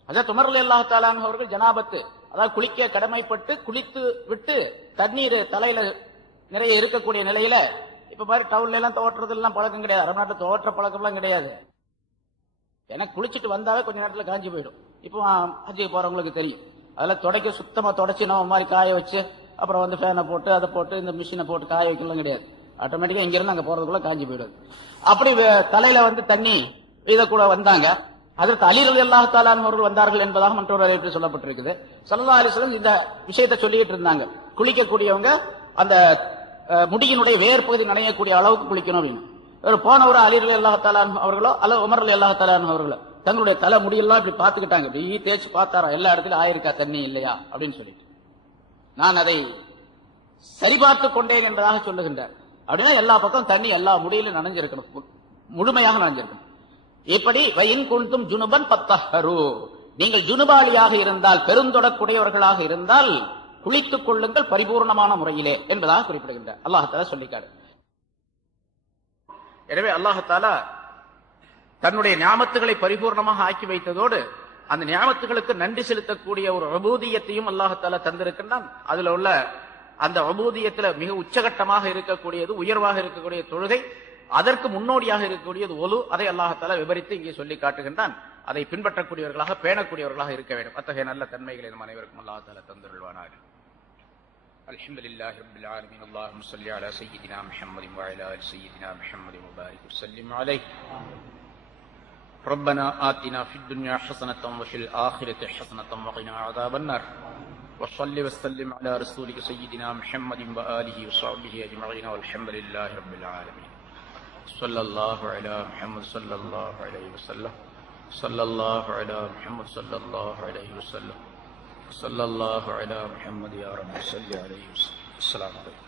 ஹஜ்ரத் உமர் ரலியல்லாஹு தஆலா அன்ஹு அவர்கள் ஜனாபத்து அதாவது குளிக்க கடமைப்பட்டு குளித்து விட்டு தண்ணீர் தலையில நிறைய இருக்கக்கூடிய நிலையில இப்ப மாதிரி டவுன்ல எல்லாம் தோற்றுறது எல்லாம் பழக்கம் கிடையாது, அரபு நாட்டுல தோற்ற பழக்கம் எல்லாம் கிடையாது. எனக்கு குளிச்சுட்டு வந்தாவே கொஞ்ச நேரத்துல காஞ்சி போயிடும். இப்போ ஹஜ்ஜுக்கு போறவங்களுக்கு தெரியும், அதெல்லாம் தொடக்க சுத்தமா தொடச்சி நம்ம மாதிரி காய வச்சு அப்புறம் ஃபேனை போட்டு அதை போட்டு இந்த மிஷினை போட்டு காய வைக்கலாம் கிடையாது. ஆட்டோமேட்டிக்கா இங்க இருந்து அங்க போறதுக்குள்ள காஞ்சி போயிடுது. அப்படி தலையில தண்ணி இத கூட வந்தாங்க. அதற்கு அலி ரலியல்லாஹு தஆலா அவர்கள் வந்தார்கள் என்பதாக மற்றொரு அறிவிப்பில் சொல்லப்பட்டிருக்குது. ஸல்லல்லாஹு அலைஹி வஸல்லம் இந்த விஷயத்தை சொல்லிட்டு இருந்தாங்க, குளிக்கக்கூடியவங்க அந்த முடியினுடைய வேர் பகுதி நனையக்கூடிய அளவுக்கு குளிக்கணும் அப்படின்னு. போனவர் அலி ரலியல்லாஹு தஆலா அவர்களோ அல்லது உமர் ரலியல்லாஹு தஆலா அவர்களோ தங்களுடைய தலை முடியெல்லாம் இப்படி பார்த்துக்கிட்டாங்க, இப்படி தேய்ச்சி பார்த்தாரா எல்லா இடத்துலயும் ஆயிருக்கா தண்ணி இல்லையா அப்படின்னு சொல்லிட்டு. நான் அதை சரிபார்த்து கொண்டேன் என்பதாக சொல்லுகின்றார். அப்படின்னா எல்லா பக்கம் தண்ணி எல்லா முடியிலும் நனைஞ்சிருக்கணும், முழுமையாக நனைஞ்சிருக்கணும். இப்படி வயின் குன்தும் ஜுனுபன் பத்தஹரு, நீங்கள் ஜுனுபாலியாக இருந்தால் பெருந்தொடக்குடையவர்களாக இருந்தால் குளித்துக் கொள்ளுங்கள் பரிபூர்ணமான முறையிலே என்பதாக குறிப்பிடுகின்றார். அல்லாஹ் தஆலா சொல்லிக்காரு. எனவே அல்லாஹ் தஆலா தன்னுடைய நியாமத்துகளை பரிபூர்ணமாக ஆக்கி வைத்ததோடு அந்த நியாமத்துகளுக்கு நன்றி செலுத்தக்கூடிய ஒரு உபூதியத்தையும் அல்லாஹ் தஆலா தந்திருக்கின்றான். அதுல உள்ள அந்த உபூதியத்துல மிக உச்சகட்டமாக இருக்கக்கூடியது, உயர்வாக இருக்கக்கூடிய தொழுகை, அதற்கு முன்னோடியாக இருக்கக்கூடியது ஒலு. அதை அல்லாஹ் தஆலா விவரித்து இங்கே சொல்லி காட்டுகின்றான். அதை பின்பற்றக்கூடியவர்களாக பேணக்கூடியவர்களாக இருக்க வேண்டும். அத்தகைய நல்ல தன்மைகளை நம் அனைவருக்கும் அல்லாஹ் தஆலா தந்தருள்வானாக. அல்ஹம்துலில்லாஹி ரப்பில் ஆலமீன். அல்லாஹும்ம ஸல்லி அலா சய்யிதினா முஹம்மதின் வ அலா ஆலி சய்யிதினா முஹம்மதின் வ பாரிக் வஸல்லிம் அலைஹி. ربنا آتنا في الدنيا حسنة وفي الآخرة حسنة وقنا عذاب النار. وصل وسلم على رسولك سيدنا محمد وآله وصحبه أجمعين والحمد لله رب العالمين. صلى الله على محمد صلى الله عليه وسلم. صلى الله على محمد صلى الله عليه وسلم. صلى الله على محمد يا رب صل عليه وسلم. السلام عليكم.